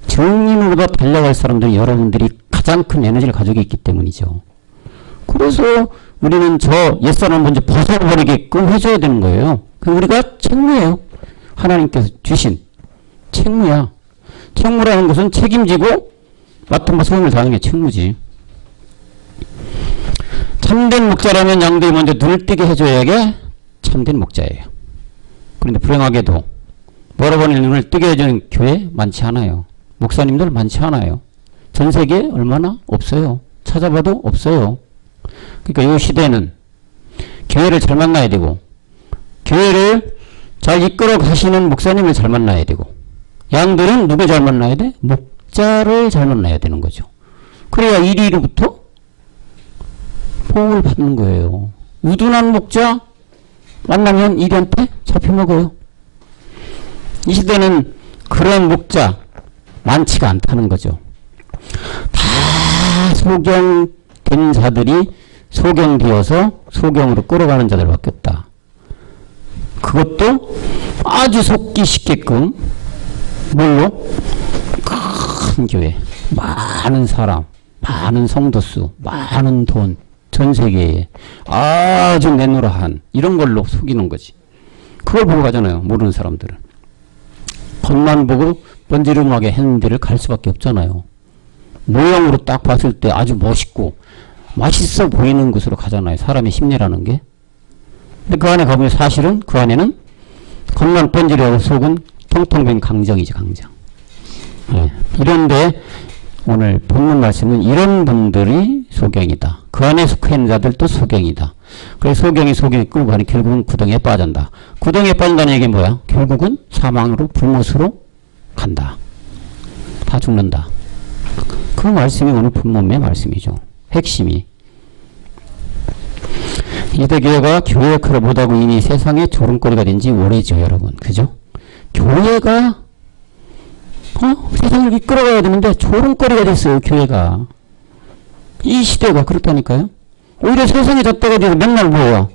증인으로 달려갈 사람들이 여러분들이 가장 큰 에너지를 가지고 있기 때문이죠. 그래서 우리는 저 옛사람 먼저 벗어버리게끔 해줘야 되는 거예요. 그 우리가 책무예요. 하나님께서 주신 책무야. 책무라는 것은 책임지고 맡은 바 소임을 다하는 게 책무지. 참된 목자라면 양들이 먼저 눈을 뜨게 해줘야 게 참된 목자예요. 그런데 불행하게도 여러분의 눈을 뜨게 해주는 교회 많지 않아요. 목사님들 많지 않아요. 전 세계에 얼마나 없어요. 찾아봐도 없어요. 그러니까 이 시대는 교회를 잘 만나야 되고, 교회를 잘 이끌어 가시는 목사님을 잘 만나야 되고, 양들은 누구 잘 만나야 돼? 목자를 잘 만나야 되는 거죠. 그래야 이리로부터 보호를 받는 거예요. 우둔한 목자 만나면 이리한테 잡혀먹어요. 이 시대는 그런 목자 많지가 않다는 거죠. 다 소경된 자들이 소경되어서 소경으로 끌어가는 자들밖에 없다. 그것도 아주 속기 쉽게끔 뭘로? 큰 교회, 많은 사람, 많은 성도수, 많은 돈, 전 세계에 아주 내노라한 이런 걸로 속이는 거지. 그걸 보고 가잖아요. 모르는 사람들은. 겉만 보고 번지르르하게 했는 데를 갈 수밖에 없잖아요. 모형으로 딱 봤을 때 아주 멋있고 맛있어 보이는 곳으로 가잖아요. 사람의 심리라는 게. 근데 그 안에 가보면 사실은 그 안에는 겉만 번지르르하고 속은 통통 빈 강정이지, 강정. 네. 이런데 오늘 본문 말씀은 이런 분들이 소경이다. 그 안에 속해 있는 자들도 소경이다. 그래서 소경이 끌고 가니 결국은 구덩이에 빠진다. 구덩이에 빠진다는 얘기는 뭐야? 결국은 사망으로 불못으로 간다. 다 죽는다. 그 말씀이 오늘 본문의 말씀이죠. 핵심이. 이대교회가 교회 역할을 못하고 이미 세상의 조롱거리가 된 지 오래죠, 여러분. 그죠? 교회가 세상을 이끌어가야 되는데 조롱거리가 됐어요, 교회가. 이 시대가 그렇다니까요. 오히려 세상에 잣대가 되고 맨날 뭐야?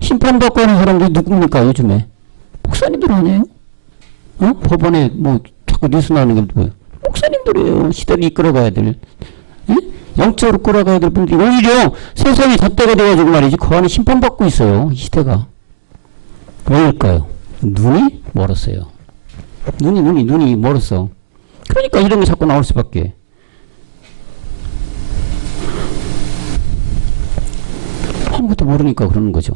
심판받고 하는 사람들이 누굽니까, 요즘에? 목사님들 아니에요? 법원에 뭐 자꾸 뉴스 나오는 게 뭐예요? 목사님들이에요. 시대를 이끌어가야 될. 예? 영적으로 끌어가야 될 분들이 오히려 세상에 잣대가 돼가지고 말이지 그 안에 심판받고 있어요, 이 시대가. 왜일까요? 눈이 멀었어요. 눈이 멀었어. 그러니까 이런 게 자꾸 나올 수밖에. 아무것도 모르니까 그러는 거죠.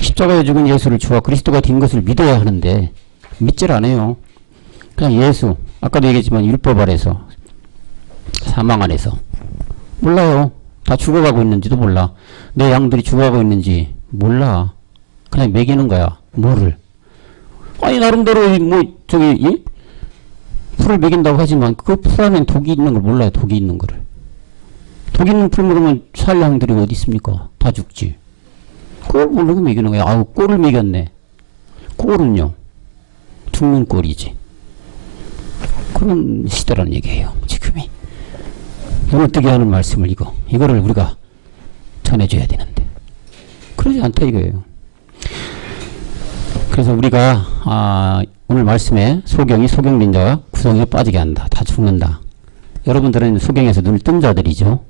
십자가에 죽은 예수를 주와 그리스도가 된 것을 믿어야 하는데 믿질 않아요. 그냥 예수, 아까도 얘기했지만 율법 아래서, 사망 안에서 몰라요. 다 죽어가고 있는지도 몰라. 내 양들이 죽어가고 있는지 몰라. 그냥 먹이는 거야. 뭐를. 아니 나름대로 풀을 먹인다고 하지만 그 풀 안에 독이 있는 걸 몰라요. 독이 있는 거를. 독 있는 풀 먹으면 살 양들이 어디 있습니까? 다 죽지. 그걸 모르고 먹이는 거야. 아우, 꼴을 먹였네. 꼴은요, 죽는 꼴이지. 그런 시대라는 얘기예요, 지금이. 눈을 뜨게 하는 말씀을 이거를 우리가 전해줘야 되는데 그러지 않다 이거예요. 그래서 우리가 오늘 말씀에 소경된 자가 구덩이에 빠지게 한다. 다 죽는다. 여러분들은 소경에서 눈을 뜬 자들이죠.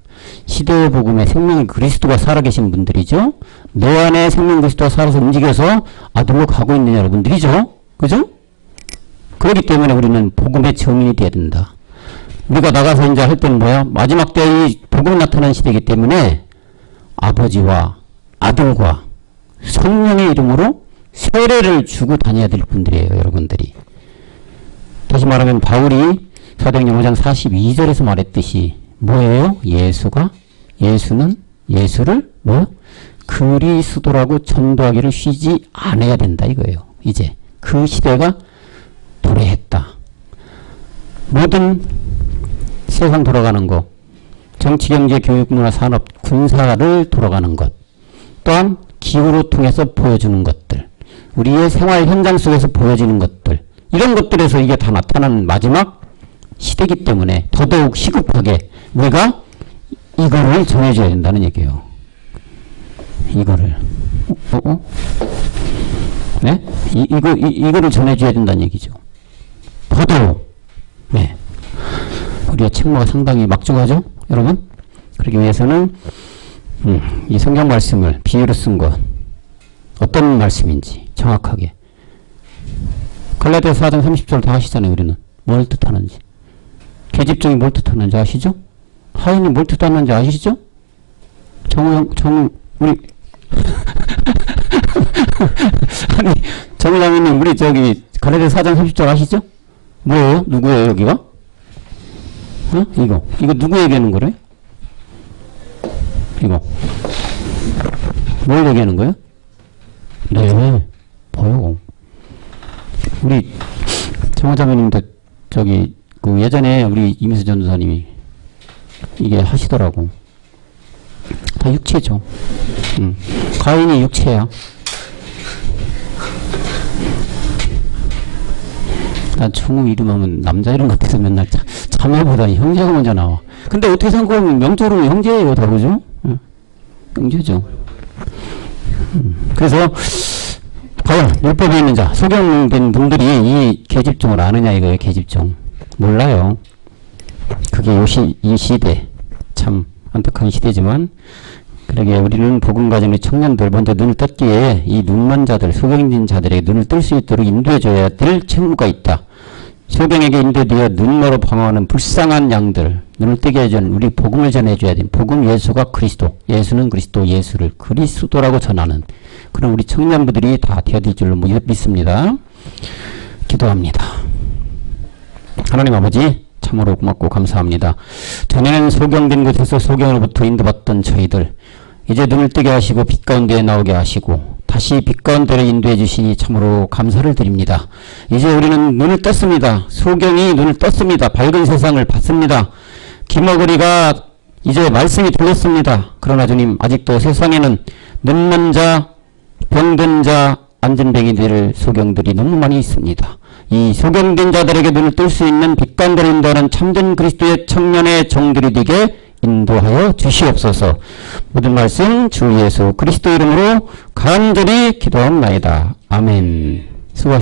시대의 복음에 생명 그리스도가 살아계신 분들이죠. 너 안에 생명 그리스도가 살아서 움직여서 아들로 가고 있는 여러분들이죠. 그죠? 그렇기 때문에 우리는 복음의 증인이 되어야 된다. 우리가 나가서 이제 할 때는 뭐야? 마지막 때에 이 복음이 나타나는 시대이기 때문에 아버지와 아들과 성령의 이름으로 세례를 주고 다녀야 될 분들이에요, 여러분들이. 다시 말하면 바울이 사도행전 5장 42절에서 말했듯이 뭐예요? 예수는 예수를 뭐요? 그리스도라고 전도하기를 쉬지 않아야 된다 이거예요. 이제 그 시대가 도래했다. 모든 세상 돌아가는 것, 정치, 경제, 교육, 문화, 산업, 군사를 돌아가는 것, 또한 기후를 통해서 보여주는 것들, 우리의 생활 현장 속에서 보여지는 것들, 이런 것들에서 이게 다 나타나는 마지막 시대이기 때문에 더더욱 시급하게 우리가 이거를 전해줘야 된다는 얘기예요. 이거를. 네? 이거를 전해줘야 된다는 얘기죠. 더더욱. 네. 우리의 책무가 상당히 막중하죠, 여러분? 그러기 위해서는 이 성경 말씀을 비유로 쓴 것 어떤 말씀인지 정확하게 갈라디아서 4장 30절 다 아시잖아요. 우리는 뭘 뜻하는지, 계집종이 뭘 뜻하는지 아시죠? 하인이 뭘 뜻하는지 아시죠? 우리 아니 정장님 우리 저기 갈라디아서 4장 30절 아시죠? 뭐예요? 누구예요 여기가? 어? 이거 누구 얘기하는 거래? 이거 뭘 얘기하는 거예요? 네, 뭐요? 우리 정화자매님도 저기 그 예전에 우리 이민수 전도사님이 이게 하시더라고. 다 육체죠. 가인이 육체야. 난 총우 이름하면 남자 이름 같아서 맨날 자매보다 형제가 먼저 나와. 근데 어떻게 생각하면 명적으로 형제예요, 다 그죠? 형제죠. 그래서 과연 율법에 있는 자, 소경된 분들이 이 계집종을 아느냐 이거예요. 계집종 몰라요. 그게 이 시대 참 안타까운 시대지만, 그러게 우리는 복음 가정의 청년들 먼저 눈을 떴기에 이 눈먼 자들, 소경된 자들에게 눈을 뜰 수 있도록 인도해줘야 될 책무가 있다. 소경에게 인도되어 눈머로 방황하는 불쌍한 양들 눈을 뜨게 해주는 우리 복음을 전해줘야 돼. 복음 예수가 그리스도, 예수는 그리스도, 예수를 그리스도라고 전하는 그런 우리 청년부들이 다 되어질 줄로 믿습니다. 기도합니다. 하나님 아버지 참으로 고맙고 감사합니다. 전에는 소경된 곳에서 소경으로부터 인도받던 저희들 이제 눈을 뜨게 하시고 빛 가운데 나오게 하시고 다시 빛 가운데로 인도해 주시니 참으로 감사를 드립니다. 이제 우리는 눈을 떴습니다. 소경이 눈을 떴습니다. 밝은 세상을 봤습니다. 김어거리가 이제 말씀이 들렸습니다. 그러나 주님 아직도 세상에는 눈먼 자, 병든 자, 안전뱅이들 소경들이 너무 많이 있습니다. 이 소경된 자들에게 눈을 뜰 수 있는 빛 가운데로 인도하는 참된 그리스도의 청년의 종들이 되게 인도하여 주시옵소서. 모든 말씀 주 예수 그리스도 이름으로 간절히 기도합나이다. 아멘. 수고하셨습니다.